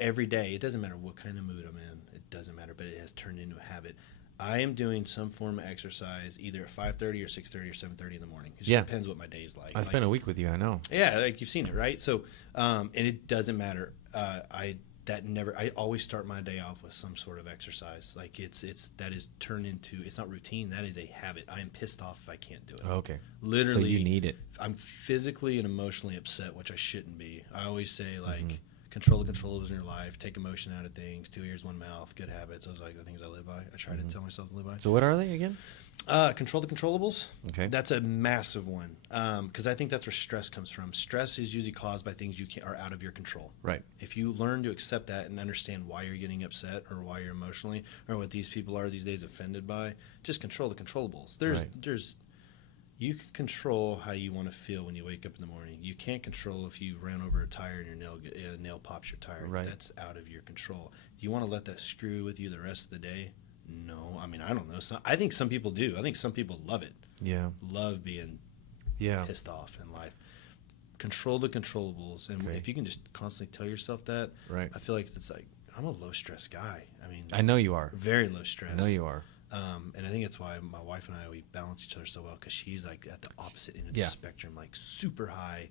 every day, it doesn't matter what kind of mood I'm in. It doesn't matter, but it has turned into a habit. I am doing some form of exercise either at 5:30 or 6:30 or 7:30 in the morning. It just Yeah. depends what my day's like. I spent a week with you. I know. Yeah, like you've seen it, right? So, and it doesn't matter. I always start my day off with some sort of exercise. Like that is turned into, it's not routine. That is a habit. I am pissed off if I can't do it. Oh, okay. Literally, So you need it. I'm physically and emotionally upset, which I shouldn't be. I always say like, control the controllables in your life, take emotion out of things, 2 ears, 1 mouth, good habits. Those are like the things I live by. I try to tell myself to live by. So what are they again? Control the controllables. Okay. That's a massive one because I think that's where stress comes from. Stress is usually caused by things are out of your control. Right. If you learn to accept that and understand why you're getting upset or why you're emotionally or what these people are these days offended by, just control the controllables. You can control how you want to feel when you wake up in the morning. You can't control if you ran over a tire and your nail pops your tire. Right. That's out of your control. Do you want to let that screw with you the rest of the day? No, I mean, I don't know. I think some people do. I think some people love it. Yeah. Love being pissed off in life. Control the controllables, and if you can just constantly tell yourself that, right? I feel like it's like I'm a low stress guy. I mean, I know you are very low stress. I know you are. And I think it's why my wife and I, we balance each other so well, because she's like at the opposite end of the spectrum, like super high.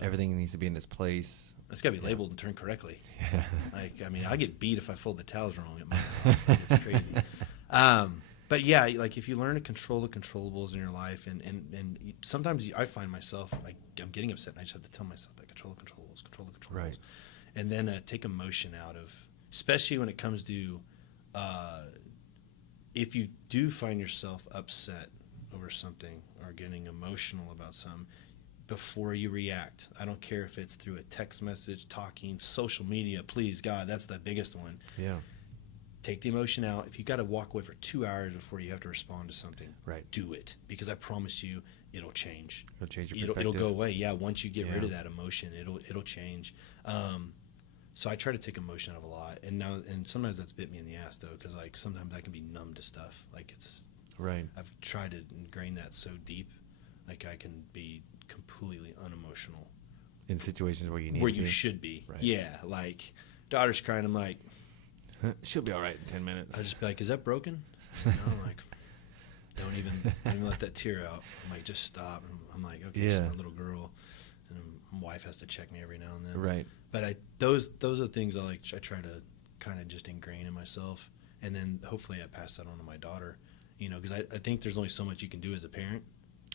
Everything needs to be in its place. It's got to be labeled and turned correctly. Yeah. Like, I mean, I get beat if I fold the towels wrong at my house. Like, it's crazy. But yeah, like if you learn to control the controllables in your life, and sometimes I find myself like I'm getting upset, and I just have to tell myself that control the controllables, right? And then take emotion out of, especially when it comes to, if you do find yourself upset over something or getting emotional about something, before you react. I don't care if it's through a text message, talking, social media. Please, God, that's the biggest one. Yeah. Take the emotion out. If you got to walk away for 2 hours before you have to respond to something, right, do it, because I promise you, it'll change. It'll change your perspective. It'll go away. Yeah, once you get rid of that emotion, it'll change. So I try to take emotion out of a lot, and sometimes that's bit me in the ass though, because like sometimes I can be numb to stuff. Like it's right. I've tried to ingrain that so deep, like I can be completely unemotional in situations where you need where to you be. should be. Right. Yeah, like daughter's crying. I'm like, she'll be all right in 10 minutes. I just be like, is that broken? I'm like, don't even let that tear out. I'm like, just stop. And I'm like, okay, she's my little girl, and my wife has to check me every now and then. Right. But those are things I try to kind of just ingrain in myself, and then hopefully I pass that on to my daughter. Because I think there's only so much you can do as a parent.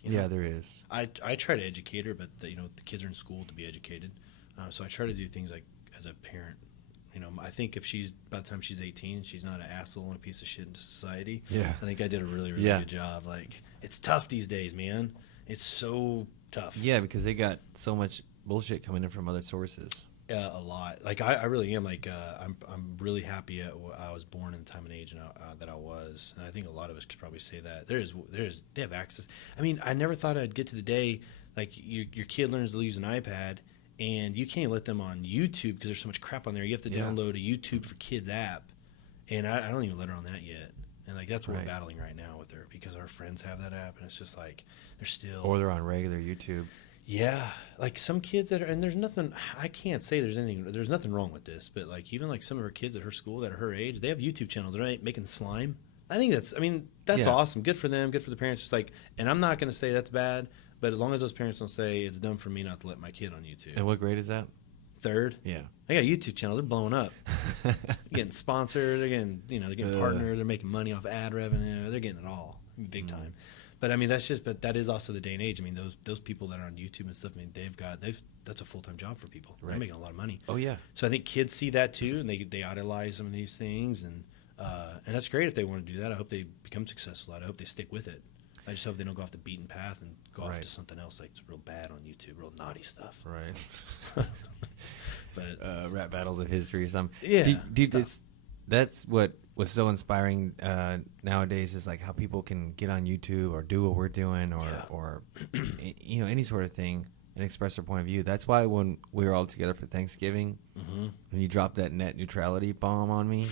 Yeah, there is. I try to educate her, but the kids are in school to be educated, so I try to do things like as a parent. I think if by the time she's 18, she's not an asshole and a piece of shit in society. Yeah, I think I did a really good job. Like, it's tough these days, man. It's so tough. Yeah, because they got so much bullshit coming in from other sources. A lot. Like I really am. Like I'm really happy I was born in the time and age that I was, and I think a lot of us could probably say that. They have access. I mean, I never thought I'd get to the day like your kid learns to use an iPad, and you can't even let them on YouTube because there's so much crap on there. You have to download a YouTube for Kids app, and I don't even let her on that yet. And like that's what we're battling right now with her, because our friends have that app, and it's just like they're still, or they're on regular YouTube. Yeah, like some kids that are, and there's nothing, I can't say there's nothing wrong with this, but like even like some of her kids at her school that are her age, they have YouTube channels. They're making slime. I think that's awesome. Good for them. Good for the parents. Just like, and I'm not going to say that's bad, but as long as those parents don't say it's dumb for me not to let my kid on YouTube. And what grade is that? 3rd. Yeah. They got a YouTube channel. They're blowing up. They're getting sponsored. They're getting partnered. They're making money off ad revenue. They're getting it all big time. But I mean, but that is also the day and age. I mean, those people that are on YouTube and stuff, I mean, that's a full-time job for people. Right. They're making a lot of money. Oh yeah. So I think kids see that too, and they idolize some of these things, and that's great if they want to do that. I hope they become successful at it. I hope they stick with it. I just hope they don't go off the beaten path and go off to something else like it's real bad on YouTube, real naughty stuff. Right. But rap battles of history or something. Yeah. That's what was so inspiring nowadays, is like how people can get on YouTube or do what we're doing, or any sort of thing, and express their point of view. That's why when we were all together for Thanksgiving, when you dropped that net neutrality bomb on me,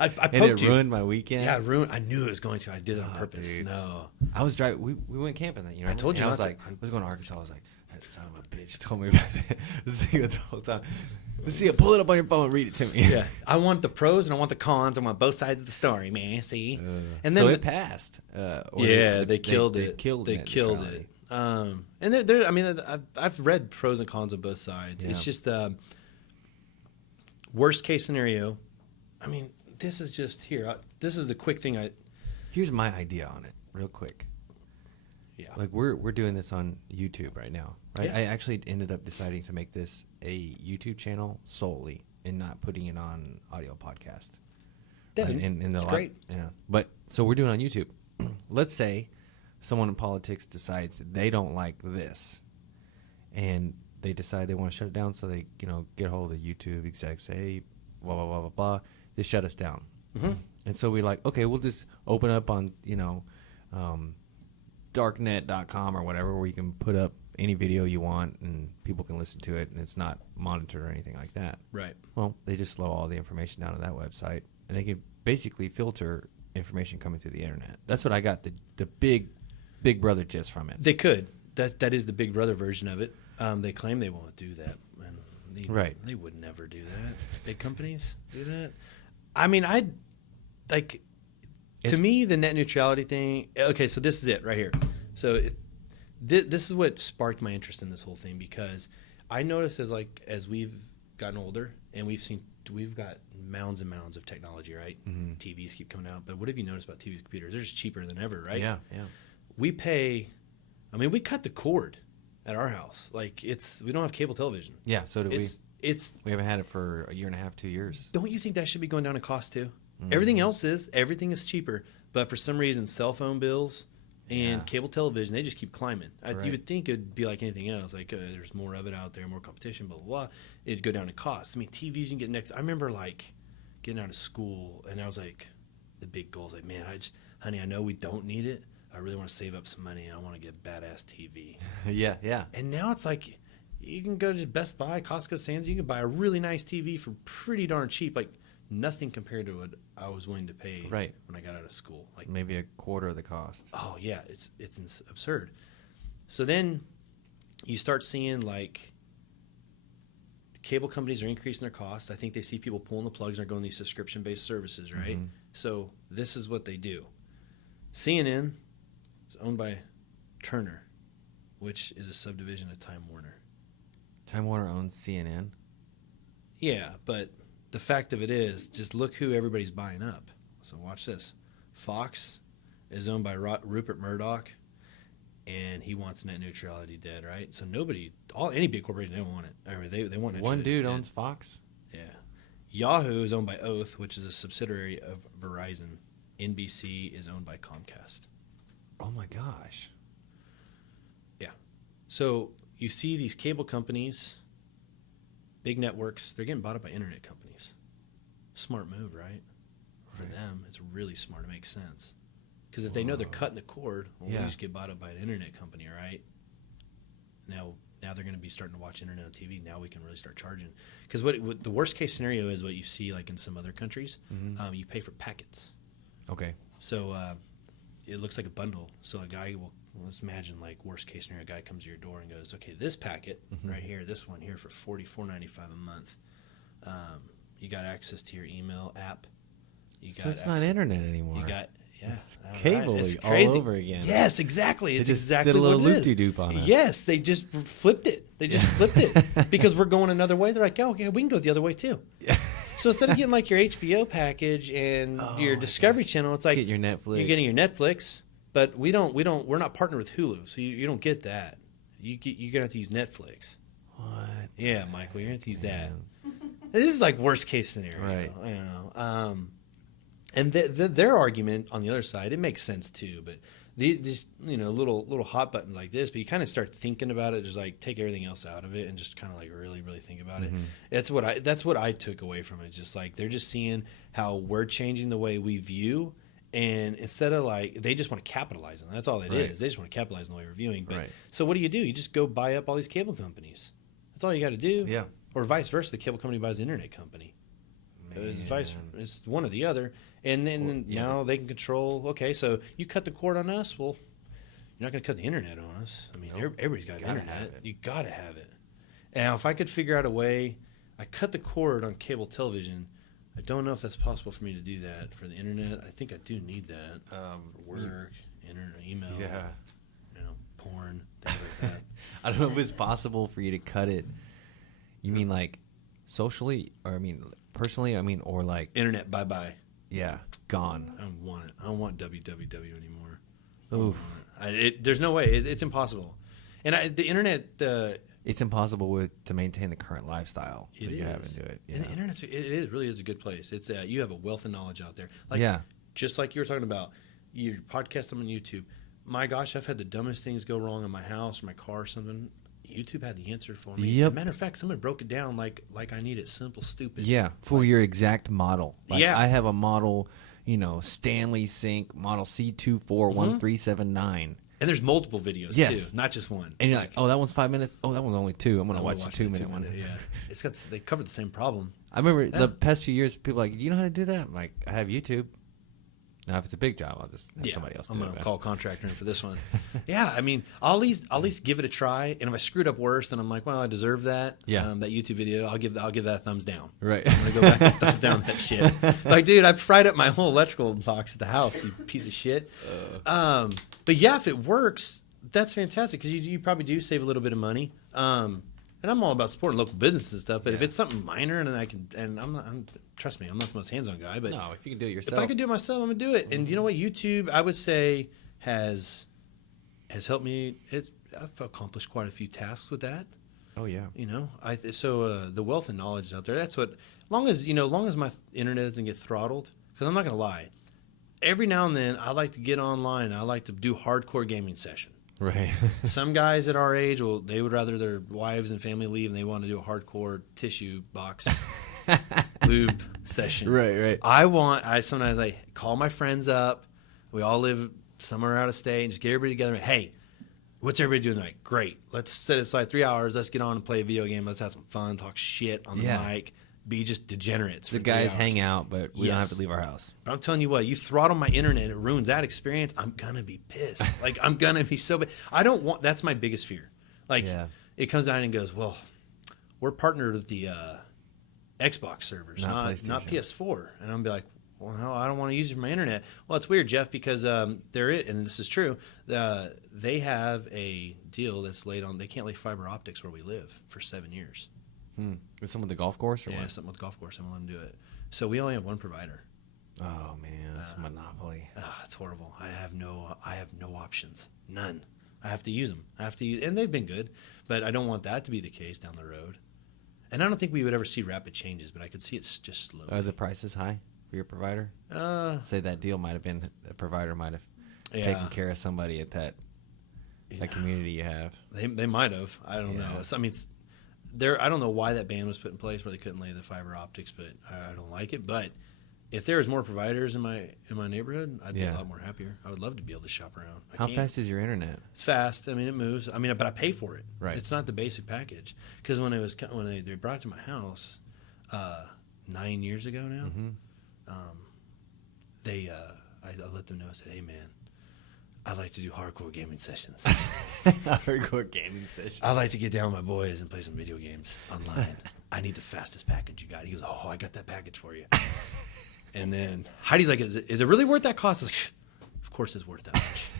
I and poked it ruined my weekend. Yeah, I knew it was going to. I did it on purpose. Dude. No, I was driving. We went camping that. I told you. I was like, I was going to Arkansas. I was like, that son of a bitch told me about it. I was thinking it the whole time. Let's see it. Pull it up on your phone and read it to me. Yeah, I want the pros and I want the cons. I want both sides of the story, man. See, and then so it passed. They killed it. They killed it. And there. I mean, I've read pros and cons of both sides. Yeah. It's just worst case scenario. I mean, this is just here. This is the quick thing. Here's my idea on it, real quick. Yeah, like we're doing this on YouTube right now, right? Yeah. I actually ended up deciding to make this a YouTube channel solely, and not putting it on audio podcast. Yeah, and great. Yeah, but so we're doing it on YouTube. Let's say someone in politics decides they don't like this, and they decide they want to shut it down. So they get a hold of YouTube execs, say, hey, blah blah blah blah blah. They shut us down, and so we're like, okay, we'll just open up on darknet.com or whatever, where you can put up any video you want and people can listen to it, and it's not monitored or anything like that. Right. Well, they just slow all the information down to that website, and they could basically filter information coming through the internet. That's what I got the big brother gist from it. They could. That is the Big Brother version of it. They claim they won't do that. And Right. They would never do that. Big companies do that. I mean, to me, the net neutrality thing. Okay, so this is it right here. So this is what sparked my interest in this whole thing, because I noticed as we've gotten older and we've got mounds and mounds of technology, right? Mm-hmm. TVs keep coming out, but what have you noticed about TVs and computers? They're just cheaper than ever, right? Yeah. We cut the cord at our house. Like we don't have cable television. Yeah, so do we. It's We haven't had it for a year and a half, 2 years. Don't you think that should be going down in cost too? Mm. Everything is cheaper, but for some reason, cell phone bills and cable television, they just keep climbing. Right. You would think it'd be like anything else, like there's more of it out there, more competition, blah, blah, blah. It'd go down in cost. I mean, TVs you can get next. I remember like getting out of school, and I was like, the big goals, like, man, honey, I know we don't need it. I really want to save up some money. I want to get a badass TV. Yeah. And now it's like you can go to Best Buy, Costco, Sam's. You can buy a really nice TV for pretty darn cheap, like nothing compared to what I was willing to pay Right. when I got out of school. Like Maybe a quarter of the cost. oh yeah, it's absurd. So then you start seeing like cable companies are increasing their costs. I think they see people pulling the plugs and are going these subscription-based services, right? Mhm. So this is what they do. CNN is owned by Turner, which is a subdivision of Time Warner. Time Warner owns CNN. Yeah, but the fact of it is, just look who everybody's buying up. So watch this. Fox is owned by Rupert Murdoch, and he wants net neutrality dead, right? So any big corporation, they don't want it. I mean, they want net One neutrality dude dead. owns Fox. Yeah. Yahoo is owned by Oath, which is a subsidiary of Verizon. NBC is owned by Comcast. Oh my gosh. Yeah. So you see these cable companies, big networks, they're getting bought up by internet companies. Smart move, right? For them, it's really smart. It makes sense. Because if they know they're cutting the cord, well, we just get bought up by an internet company, right? Now they're going to be starting to watch internet on TV. Now we can really start charging. Because what the worst case scenario is what you see like in some other countries. Mm-hmm. You pay for packets. Okay. So it looks like a bundle. So a guy will, let's imagine like worst case scenario, a guy comes to your door and goes, okay, this packet right here, this one here for $44.95 a month. You got access to your email app. So it's not internet anymore. You got It's all cable It's all crazy. over again. Yes, exactly. They It's just exactly did a little what it is. loop-de-doop on us. Yes, they just flipped it. They just flipped it because we're going another way. They're like, oh, okay, we can go the other way too. So instead of getting like your HBO package and your Discovery Channel, it's like Get your Netflix. You're getting your Netflix, but we're not partnered with Hulu, so you don't get that. You're gonna have to use Netflix. What? Yeah, Michael, you're gonna have to use that. This is like worst case scenario, Right. You know. And their argument on the other side, it makes sense too. But these little hot buttons like this, but you kind of start thinking about it, just like take everything else out of it and just kind of like really really think about it. That's what I took away from it. Just like they're just seeing how we're changing the way we view, and instead of like they just want to capitalize on that. That's all it is. They just want to capitalize on the way we're viewing. But so what do? You just go buy up all these cable companies. That's all you got to do. Yeah. Or vice versa, the cable company buys the internet company. It's one or the other. And then now they can control, okay, so you cut the cord on us, well, you're not going to cut the internet on us. I mean, everybody's got internet. You got to have it. Now, if I could figure out a way, I cut the cord on cable television. I don't know if that's possible for me to do that for the internet. I think I do need that for work, internet, email, porn, things like that. I don't know if it's possible for you to cut it. You mean like socially, or I mean personally? I mean, or like Internet, bye-bye. Yeah, gone. I don't want it. I don't want www anymore. Oof. There's no way. It's impossible. And the internet... it's impossible to maintain the current lifestyle that you have into it. And the internet, really is a good place. It's you have a wealth of knowledge out there. Like, just like you were talking about, your podcast on YouTube. My gosh, I've had the dumbest things go wrong in my house or my car or something. YouTube had the answer for me. Yep. As a matter of fact, someone broke it down like I need it simple, stupid. Yeah, for your exact model. Like Yeah. I have a model, Stanley Sync model C241379. And there's multiple videos too, not just one. And you're like, oh, that one's 5 minutes. Oh, that one's only 2. I'm gonna watch the 2 minute one. Yeah, they cover the same problem. I remember Yeah. the past few years, people are like, you know how to do that? I'm like, I have YouTube. Now, if it's a big job, I'll just have somebody else do I'm it. gonna man. call a contractor in for this one. Yeah, I mean, I'll at least give it a try. And if I screwed up worse, then I'm like, well, I deserve that. Yeah. That YouTube video, I'll give that a thumbs down. Right. I'm gonna go back and thumbs down that shit. Like, dude, I fried up my whole electrical box at the house. You piece of shit. But yeah, if it works, that's fantastic because you probably do save a little bit of money. And I'm all about supporting local businesses and stuff. But if it's something minor and I can, and trust me, I'm not the most hands-on guy. But No, if you can do it yourself. if I could do it myself, I'm gonna do it. And you know what? YouTube, I would say, has helped me. I've accomplished quite a few tasks with that. Oh, yeah. You know, the wealth of knowledge is out there. That's what. Long as my internet doesn't get throttled, because I'm not gonna lie. Every now and then, I like to get online. I like to do hardcore gaming session. Right. Some guys at our age, they would rather their wives and family leave, and they want to do a hardcore tissue box lube session. Right. I sometimes call my friends up. We all live somewhere out of state, and just get everybody together. Hey, what's everybody doing tonight? Great. Let's set aside 3 hours. Let's get on and play a video game. Let's have some fun. Talk shit on the mic. Be just degenerates. The for 3 guys hours. hang out, but we don't have to leave our house. But I'm telling you what, you throttle my internet, it ruins that experience. I'm gonna be pissed. Like, I'm gonna be so bad. I don't want. That's my biggest fear. Like, it comes down and goes, well, we're partnered with the Xbox servers, not PS4, and I'm gonna be like, well, I don't want to use it for my internet. Well, it's weird, Jeff, because and this is true. They have a deal that's laid on. They can't lay fiber optics where we live for 7 years. Is someone with the golf course or Yeah, what? something with golf course. I won't let them do it. So we only have one provider. Oh man, that's a monopoly. It's horrible. I have no options. None. I have to use them. And they've been good, but I don't want that to be the case down the road. And I don't think we would ever see rapid changes, but I could see it's just slowly. Are the prices high for your provider? Say that deal might have been the provider might have taken care of somebody at that community you have. They might have. I don't know. So, I mean, I don't know why that ban was put in place where they couldn't lay the fiber optics, but I don't like it. But if there was more providers in my neighborhood, I'd be a lot more happier. I would love to be able to shop around. How fast is your internet? It's fast. I mean, it moves. I mean, but I pay for it. Right. It's not the basic package. Because when they brought it to my house 9 years ago now, I let them know. I said, "Hey, man, I like to do hardcore gaming sessions. Hardcore gaming sessions. I like to get down with my boys and play some video games online. I need the fastest package you got." He goes, "Oh, I got that package for you." And then Heidi's like, "Is it really worth that cost?" I was like, "Of course it's worth that much."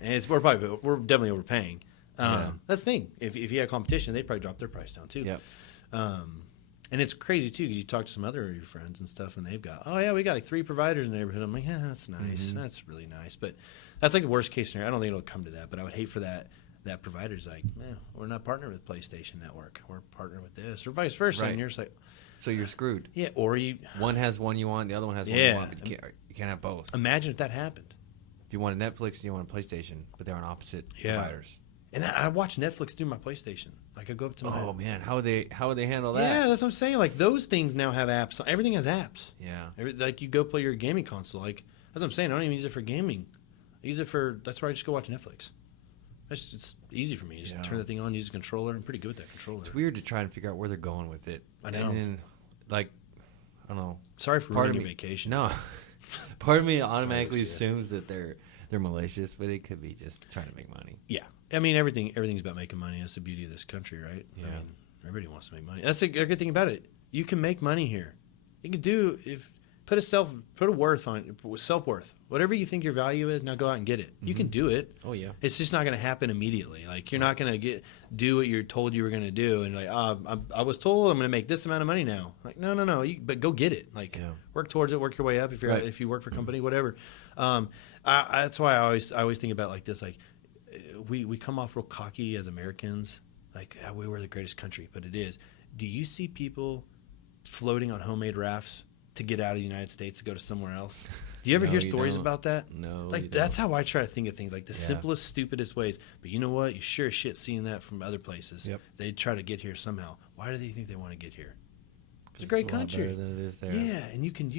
And we're definitely overpaying. That's the thing. If you had competition, they'd probably drop their price down too. Yep. And it's crazy too because you talk to some other of your friends and stuff, and they've got, "Oh yeah, we got like 3 providers in the neighborhood." I'm like, "Yeah, that's nice. That's really nice." But that's like the worst case scenario. I don't think it'll come to that, but I would hate for that provider's like, we're not partnered with PlayStation Network. We're partnered with this, or vice versa. Right. And you're just like, So you're screwed. yeah, or One has one you want, the other one has one you want, but you can't have both. imagine if that happened. If you want a Netflix and you want a PlayStation, but they're on opposite providers. And I watch Netflix through my PlayStation. Like, I go up to my... Oh man, how would they handle that? Yeah, that's what I'm saying. Like, those things now have apps. Everything has apps. Yeah. Like, you go play your gaming console. Like, that's what I'm saying. I don't even use it for gaming. I use it for... That's where I just go watch Netflix. It's easy for me. Just turn the thing on, use a controller. I'm pretty good with that controller. It's weird to try and figure out where they're going with it. I know. And then, like, I don't know. Sorry for Part ruining of your me- vacation. No. Part of me automatically see it. assumes that they're malicious, but it could be just trying to make money. Yeah. I mean, everything's about making money. That's the beauty of this country, right? Yeah. I mean, everybody wants to make money. That's a good thing about it. You can make money here. You can do put a worth on self-worth. Whatever you think your value is, now go out and get it. You can do it. Oh yeah. It's just not going to happen immediately. Like, you're not going to do what you're told you were going to do, and like, I was told I'm going to make this amount of money now. Like, no. But go get it. Like, work towards it. Work your way up. If you work for a company, whatever. That's why I always think about it like this. Like, we come off real cocky as Americans. Like, we were the greatest country, but it is. Do you see people floating on homemade rafts to get out of the United States to go to somewhere else? Do you ever No, hear you stories don't. about that? No. Like, you that's don't. how I try to think of things, like the simplest, stupidest ways. But you know what? You sure as shit seeing that from other places. Yep. They try to get here somehow. Why do they think they want to get here? It's a great lot country. better than it is there. Yeah, and you can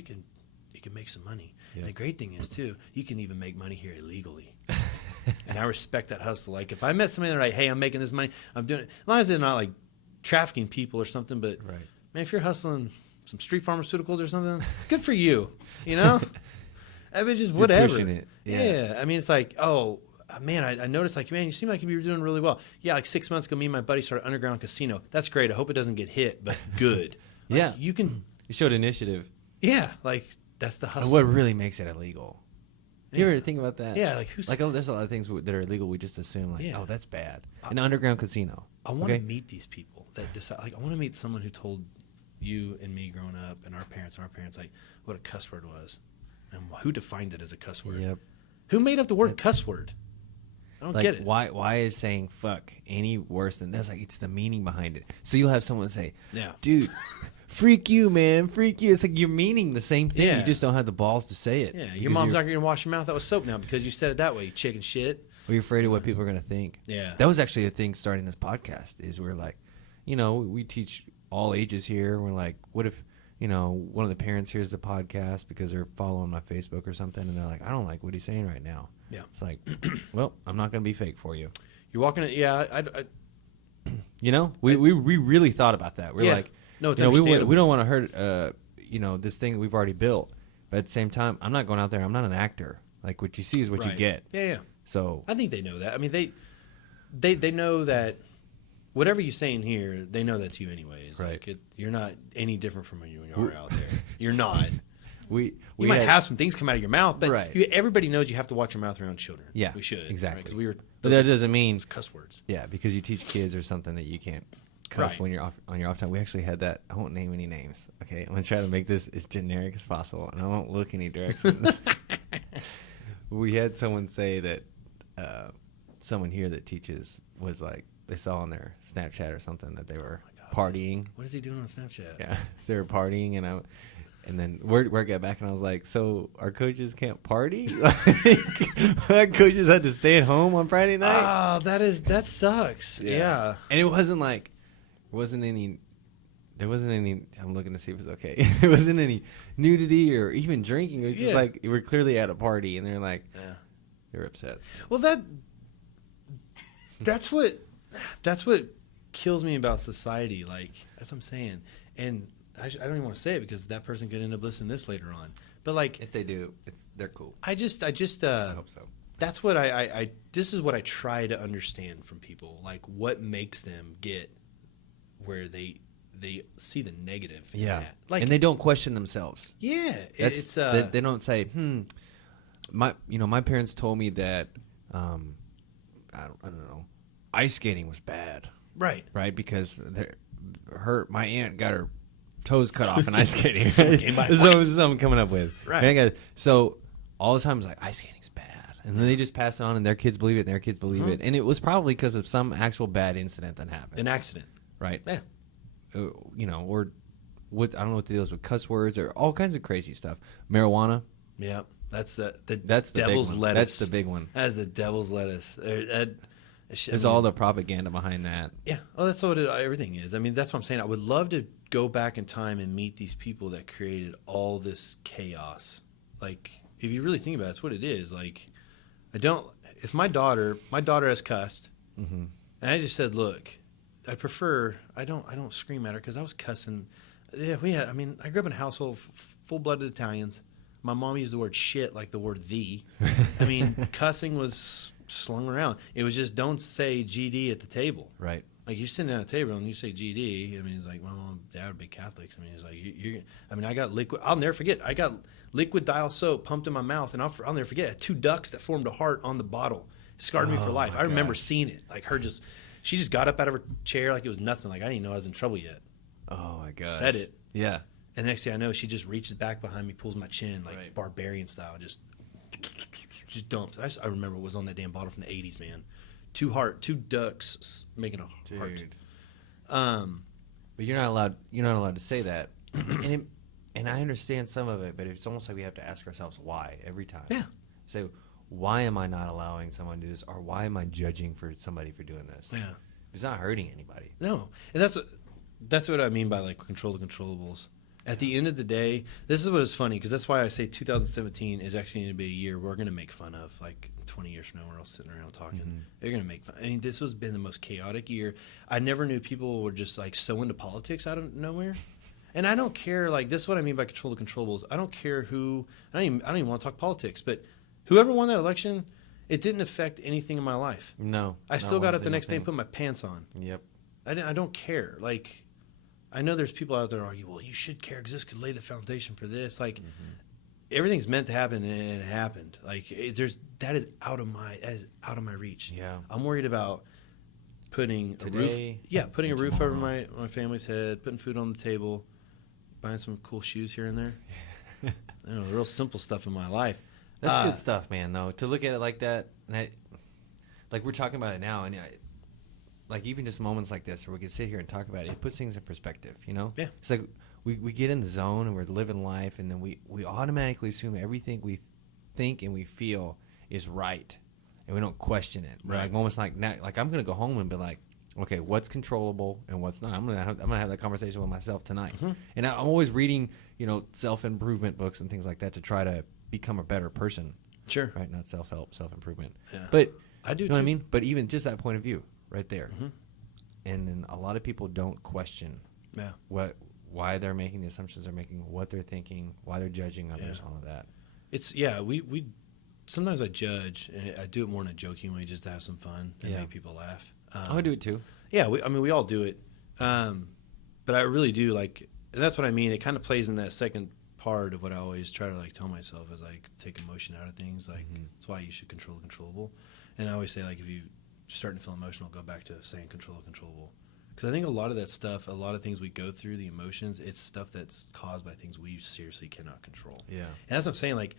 make some money. Yep. And the great thing is too, you can even make money here illegally. And I respect that hustle. Like, if I met somebody that's like, "Hey, I'm making this money, I'm doing it," as long as they're not like trafficking people or something, but Right. man, if you're hustling some street pharmaceuticals or something, good for you. You know, I mean, just whatever. pushing it. Yeah. I mean, it's like, oh man, I noticed like, man, you seem like you're doing really well. Yeah, like 6 months ago, me and my buddy started underground casino. That's great. I hope it doesn't get hit, but good. Like, Yeah. you can. You showed initiative. Yeah, like that's the And hustle. what really makes it illegal? You Yeah. ever think about that? Yeah, like who's Like, oh, there's a lot of things that are illegal. We just assume, like, Yeah. oh, that's bad. An underground casino. I want to okay? meet these people that decide. Like, I want to meet someone who told you and me growing up, and our parents, like what a cuss word was, and who defined it as a cuss word. Yep. Who made up the word That's- cuss word? I don't Like, get it. why is saying fuck any worse than that's like it's the meaning behind it. So you'll have someone say, Yeah. dude, freak you, man, freak you. It's like you're meaning the same thing. Yeah. You just don't have the balls to say it. Yeah, your because mom's you're, not going to wash your mouth out with soap now because you said it that way, you chicken shit. or you're afraid of what people are gonna think. Yeah. That was actually a thing starting this podcast. Is we're like, you know, we teach all ages here. We're like, what if, you know, one of the parents hears the podcast because they're following my Facebook or something, and they're like, I don't like what he's saying right now. Yeah. It's like, well, I'm not gonna be fake for you. You're walking it. Yeah. I You know, we really thought about that. We're Yeah. like, No, it's you know, understandable. we don't want to hurt, you know, this thing that we've already built. But at the same time, I'm not going out there. I'm not an actor. Like what you see is what you Right. get. Yeah, yeah. So I think they know that. I mean, they know that whatever you're saying here, they know that's you anyways. Right. Like you're not any different from when you are out there. You're not. we You might had- have some things come out of your mouth, but Right. everybody knows you have to watch your mouth around children. Yeah, we should exactly. Because we were, But that doesn't mean cuss words. yeah, because you teach kids or something that you can't cuss Right. when you're off on your off time. We actually had that. I won't name any names. Okay, I'm gonna try to make this as generic as possible, and I won't look any directions. We had someone say that someone here that teaches was like they saw on their Snapchat or something that they were partying. What is he doing on Snapchat? Yeah, they were partying, and then word got back, and I was like, "So our coaches can't party? Like, our coaches had to stay at home on Friday night?" Oh, that sucks. Yeah. And it wasn't like, there wasn't any. I'm looking to see if it's okay. It wasn't any nudity or even drinking. It was just Yeah. like we're clearly at a party, and they're like, Yeah. they're upset. Well, that's what kills me about society. Like that's what I'm saying, and I don't even want to say it because that person could end up listening to this later on. But like, If they do, they're cool. I just I hope so. that's what I this is what I try to understand from people. Like what makes them get where they see the negative. in Yeah, that. Like and they don't question themselves. yeah, That's, it's they don't say, my parents told me that, I don't know, ice skating was bad, right. right? Because my aunt got her toes cut off in ice skating. Someone came by. This is something coming up with. Right. And so all the time it's like, ice skating's bad. And then they just pass it on, and their kids believe it, and their kids believe it. And it was probably because of some actual bad incident that happened. An accident. Right. Yeah. You know, or what, I don't know what the deal is with cuss words or all kinds of crazy stuff. Marijuana. Yeah. That's the That's the devil's big one. lettuce. That's the big one. That's the devil's lettuce. There's all the propaganda behind that. Yeah. Oh, that's what everything is. I mean, that's what I'm saying. I would love to go back in time and meet these people that created all this chaos. Like, if you really think about it, it's what it is. Like, if my daughter has cussed, Mm-hmm. and I just said, look, I don't scream at her because I was cussing. Yeah, I grew up in a household of full-blooded Italians. My mom used the word shit like the word the. I mean, cussing was slung around. It was just don't say GD at the table. Right. Like you're sitting at a table and you say GD. I mean, it's like my mom and dad are big Catholics. I mean, it's like you're. I mean, I got liquid. I'll never forget. I got liquid dial soap pumped in my mouth, and I'll never forget. I had 2 ducks that formed a heart on the bottle. It scarred me for life. my I remember gosh. seeing it. Like she just got up out of her chair like it was nothing. Like I didn't even know I was in trouble yet. Oh my god. Said it. Yeah. And the next thing I know, she just reaches back behind me, pulls my chin like Right. barbarian style, just dumps. I remember what was on that damn bottle from the 80s, man. 2 ducks making a heart. Dude. But you're not allowed to say that. And I understand some of it, but it's almost like we have to ask ourselves why every time. Yeah. So why am I not allowing someone to do this, or why am I judging for somebody for doing this? Yeah. It's not hurting anybody. No, and that's what I mean by like control the controllables. At the end of the day, this is what is funny because that's why I say 2017 is actually going to be a year we're going to make fun of. Like 20 years from now, we're all sitting around talking. Mm-hmm. They're going to make fun. I mean, this has been the most chaotic year. I never knew people were just like so into politics out of nowhere. And I don't care. Like, this is what I mean by control the controllables. I don't care who. I don't even want to talk politics. But whoever won that election, it didn't affect anything in my life. No. I still got up the next day and put my pants on. Yep. I don't care. Like, I know there's people out there who argue, well, you should care because this could lay the foundation for this. Like, everything's meant to happen, and it happened. Like, that is out of my reach. Yeah. I'm worried about putting Today, putting a roof over tomorrow. my family's head, putting food on the table, buying some cool shoes here and there. Real simple stuff in my life. That's good stuff, man. Though to look at it like that, and like we're talking about it now, and like even just moments like this, where we can sit here and talk about it, it puts things in perspective. Yeah. It's like we get in the zone and we're living life, and then we automatically assume everything we think and we feel is right, and we don't question it. Right. Like moments like now, like I'm gonna go home and be like, okay, what's controllable and what's not. I'm gonna have that conversation with myself tonight. And I'm always reading, self-improvement books and things like that to try to become a better person. Sure. Right? Not self-help, self-improvement. Yeah. But I do. you know what I mean? But even just that point of view, right there. And then a lot of people don't question why they're making the assumptions they're making, what they're thinking, why they're judging others, all of that. We sometimes I judge, and I do it more in a joking way, just to have some fun and make people laugh. I do it too. Yeah, we all do it. But I really do, like, and that's what I mean. It kind of plays in that second part of what I always try to, like, tell myself is, like, take emotion out of things. Like, that's why you should control the controllable. And I always say, like, if you're starting to feel emotional, go back to saying control the controllable. Because I think a lot of that stuff, a lot of things we go through, the emotions, it's stuff that's caused by things we seriously cannot control. Yeah. And that's what I'm saying. Like,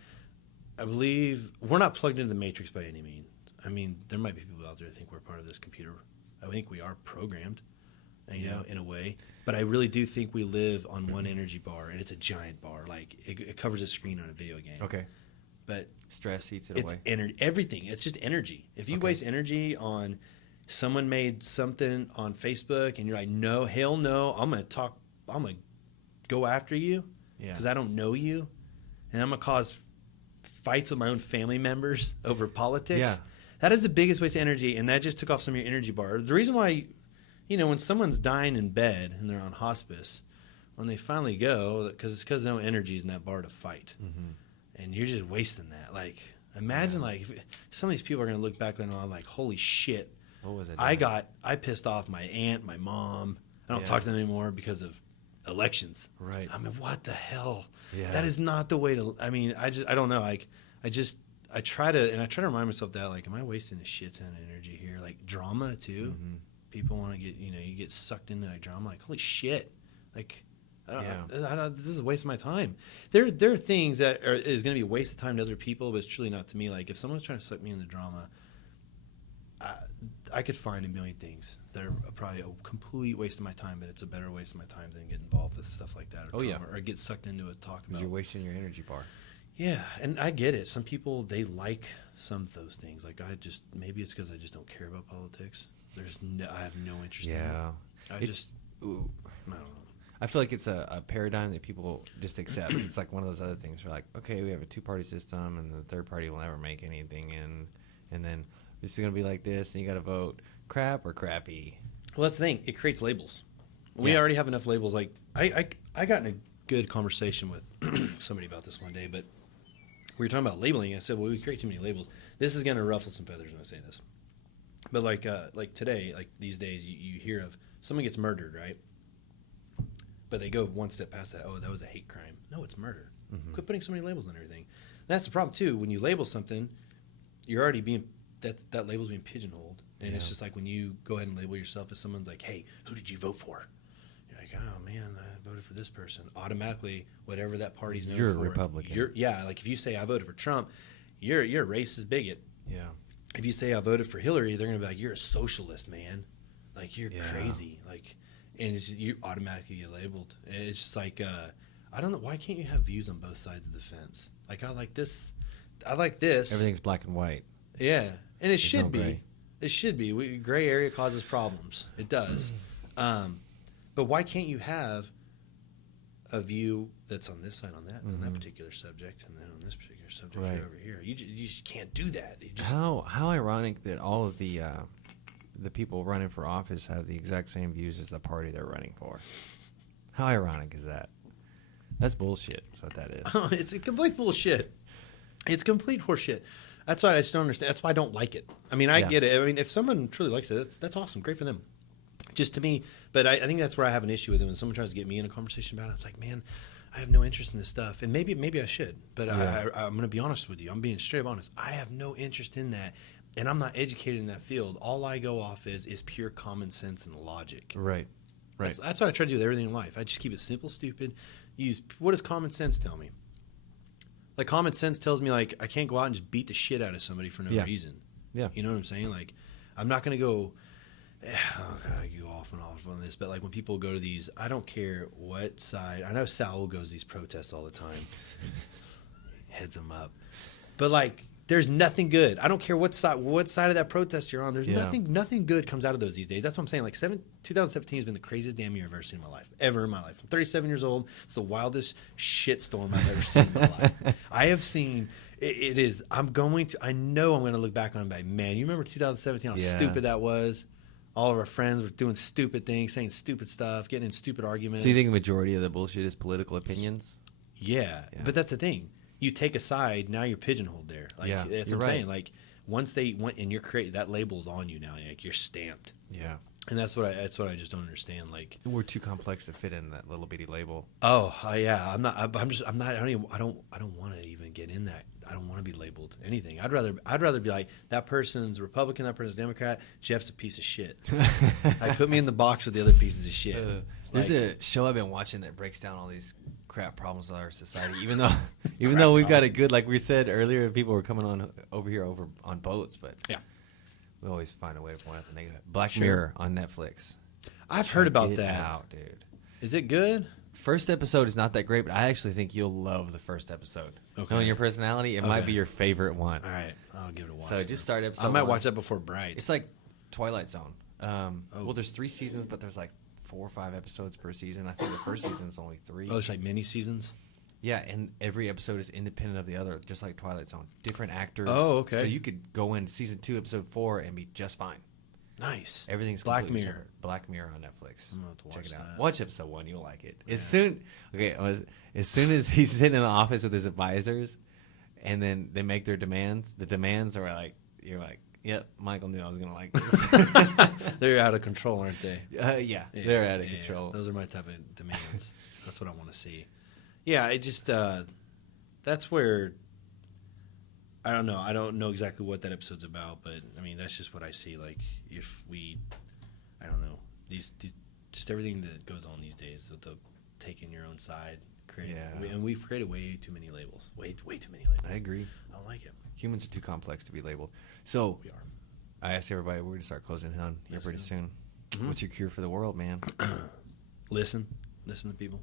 I believe we're not plugged into the matrix by any means. I mean, there might be people out there that think we're part of this computer. I think we are programmed, in a way. But I really do think we live on one energy bar, and it's a giant bar. Like, it covers a screen on a video game. Okay. But stress eats it it's away. everything. It's just energy. If you waste energy on someone made something on Facebook, and you're like, no, hell no, I'm going to go after you because I don't know you, and I'm going to cause fights with my own family members over politics. Yeah. That is the biggest waste of energy, and that just took off some of your energy bar. The reason why, when someone's dying in bed and they're on hospice, when they finally go, it's because no energy is in that bar to fight. And you're just wasting that. Like, imagine, like, if some of these people are going to look back and I'm like, holy shit. What was it? I pissed off my aunt, my mom. I don't talk to them anymore because of elections. Right. I mean, what the hell? Yeah. That is not the way to, I mean, I don't know. Like, I try to remind myself that, like, am I wasting a shit ton of energy here? Like, drama too. People want to get, you get sucked into like drama. Like, holy shit. Like, this is a waste of my time. There are things that is going to be a waste of time to other people, but it's truly not to me. Like, if someone's trying to suck me into drama, I could find a million things that are probably a complete waste of my time, but it's a better waste of my time than get involved with stuff like that, or drama, or get sucked into a talk about. You're wasting your energy bar. Yeah, and I get it. Some people, they like some of those things. Like, maybe it's because I just don't care about politics. I have no interest in it. I don't know. I feel like it's a paradigm that people just accept. It's like one of those other things. We're like, okay, we have a two-party system, and the third party will never make anything in, and then this is going to be like this, and you got to vote crap or crappy. Well, that's the thing. It creates labels. We already have enough labels. Like, I got in a good conversation with somebody about this one day, but we were talking about labeling. I said, well, we create too many labels. This is going to ruffle some feathers when I say this. But like today, like these days, you hear of someone gets murdered, right? But they go one step past that. Oh, that was a hate crime. No, it's murder. Quit putting so many labels on everything. That's the problem too. When you label something, you're already being that label's being pigeonholed, and it's just like when you go ahead and label yourself as someone's like, hey, who did you vote for? You're like, oh man, I voted for this person. Automatically, whatever that party's known you're for, a Republican. Like if you say I voted for Trump, you're a racist bigot. Yeah. If you say I voted for Hillary, they're gonna be like, you're a socialist, man. Like, you're crazy. Like, and you automatically get labeled. It's just like, I don't know, why can't you have views on both sides of the fence? Like, I like this. Everything's black and white. Yeah, and it should no be. gray. It should be. Gray area causes problems. It does. But why can't you have a view that's on this side, on that particular subject, and then on this particular subject Right. over here? You just can't do that. How ironic that all of the people running for office have the exact same views as the party they're running for. How ironic is that? That's bullshit. That's what that is. It's a complete bullshit. It's complete horseshit. That's why I just don't understand. That's why I don't like it. I mean, I get it. I mean, if someone truly likes it, that's awesome. Great for them. Just to me, but I think that's where I have an issue with it. When someone tries to get me in a conversation about it, it's like, man, I have no interest in this stuff. And maybe I should. But I'm going to be honest with you. I'm being straight up honest. I have no interest in that. And I'm not educated in that field. All I go off is pure common sense and logic. Right. That's what I try to do with everything in life. I just keep it simple, stupid. What does common sense tell me? Like, common sense tells me, like, I can't go out and just beat the shit out of somebody for no reason. Yeah. You know what I'm saying? Like, I'm not going to go, oh, God, I go off and off on this. But, like, when people go to these, I don't care what side. I know Sal goes to these protests all the time. Heads them up. But, like, there's nothing good. I don't care what side of that protest you're on. There's nothing good comes out of those these days. That's what I'm saying. Like 2017 has been the craziest damn year I've ever seen in my life. Ever in my life. I'm 37 years old. It's the wildest shitstorm I've ever seen in my life. I have seen it is. I know I'm going to look back on it and be like, man, you remember 2017, how stupid that was? All of our friends were doing stupid things, saying stupid stuff, getting in stupid arguments. So you think the majority of the bullshit is political opinions? Yeah. But that's the thing. You take a side, now you're pigeonholed there. Like, that's what I'm saying. Like, once they went and you're created, that label's on you now. Like, you're stamped. Yeah. And that's what I just don't understand. Like, we're too complex to fit in that little bitty label. Oh, yeah. I'm not. I don't want to even get in that. I don't want to be labeled anything. I'd rather be like, that person's Republican, that person's Democrat. Jeff's a piece of shit. Like, put me in the box with the other pieces of shit. There's a show I've been watching that breaks down all these crap problems of our society. Even though we've got it good, like we said earlier, people were coming on over on boats, but we always find a way to point out the negative. Black Mirror on Netflix. I've heard about that. Out, dude. Is it good? First episode is not that great, but I actually think you'll love the first episode. Okay. Knowing your personality, it might be your favorite one. All right, I'll give it a watch. So just start episode. I might watch that before Bright. It's like Twilight Zone. Well, there's 3 seasons, but there's like 4 or 5 episodes per season. I think the first season is only 3. Oh, it's like mini seasons? Yeah, and every episode is independent of the other, just like Twilight Zone. Different actors. Oh, okay. So you could go into season 2, episode 4, and be just fine. Nice. Everything's Black Mirror. Separate. Black Mirror on Netflix. I'm gonna have to watch Check it out. that. Watch episode 1, you'll like it. As soon as he's sitting in the office with his advisors, and then they make their demands. The demands are like, you're like, yep, Michael knew I was gonna like this. They're out of control, aren't they? Yeah, they're out of control. Those are my type of demands. That's what I want to see. Yeah, it just that's where I don't know. I don't know exactly what that episode's about, but I mean that's just what I see. Like if we, I don't know, these just everything that goes on these days with the taking your own side, and we've created way too many labels. Way too many labels. I agree. I don't like it. Humans are too complex to be labeled. So We are. I asked everybody, we're gonna start closing in on here pretty soon. Mm-hmm. What's your cure for the world, man? Listen to people.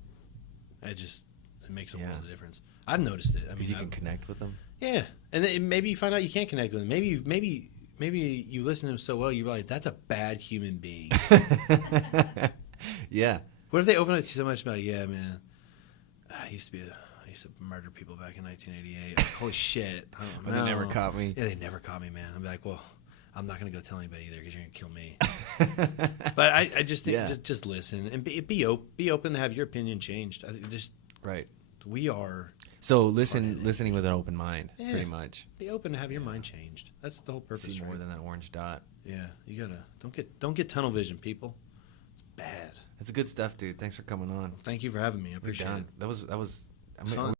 It makes a world of difference. I've noticed it. I mean, Because you can connect with them. Yeah, and then maybe you find out you can't connect with them. Maybe you listen to them so well you realize that's a bad human being. Yeah. What if they open up to you so much about, yeah, man, I used to murder people back in 1988. Like, holy shit! I don't But know. they never caught me. Yeah, they never caught me, man. I'm like, well, I'm not gonna go tell anybody either because you're gonna kill me. But I just think just listen and be open to have your opinion changed. I think just right. We are. So listening with an open mind, pretty much. Be open to have your mind changed. That's the whole purpose. See more than that orange dot. Yeah, you gotta don't get tunnel vision, people. It's bad. That's good stuff, dude. Thanks for coming on. Thank you for having me. I appreciate it. That was. I'm Fun. gonna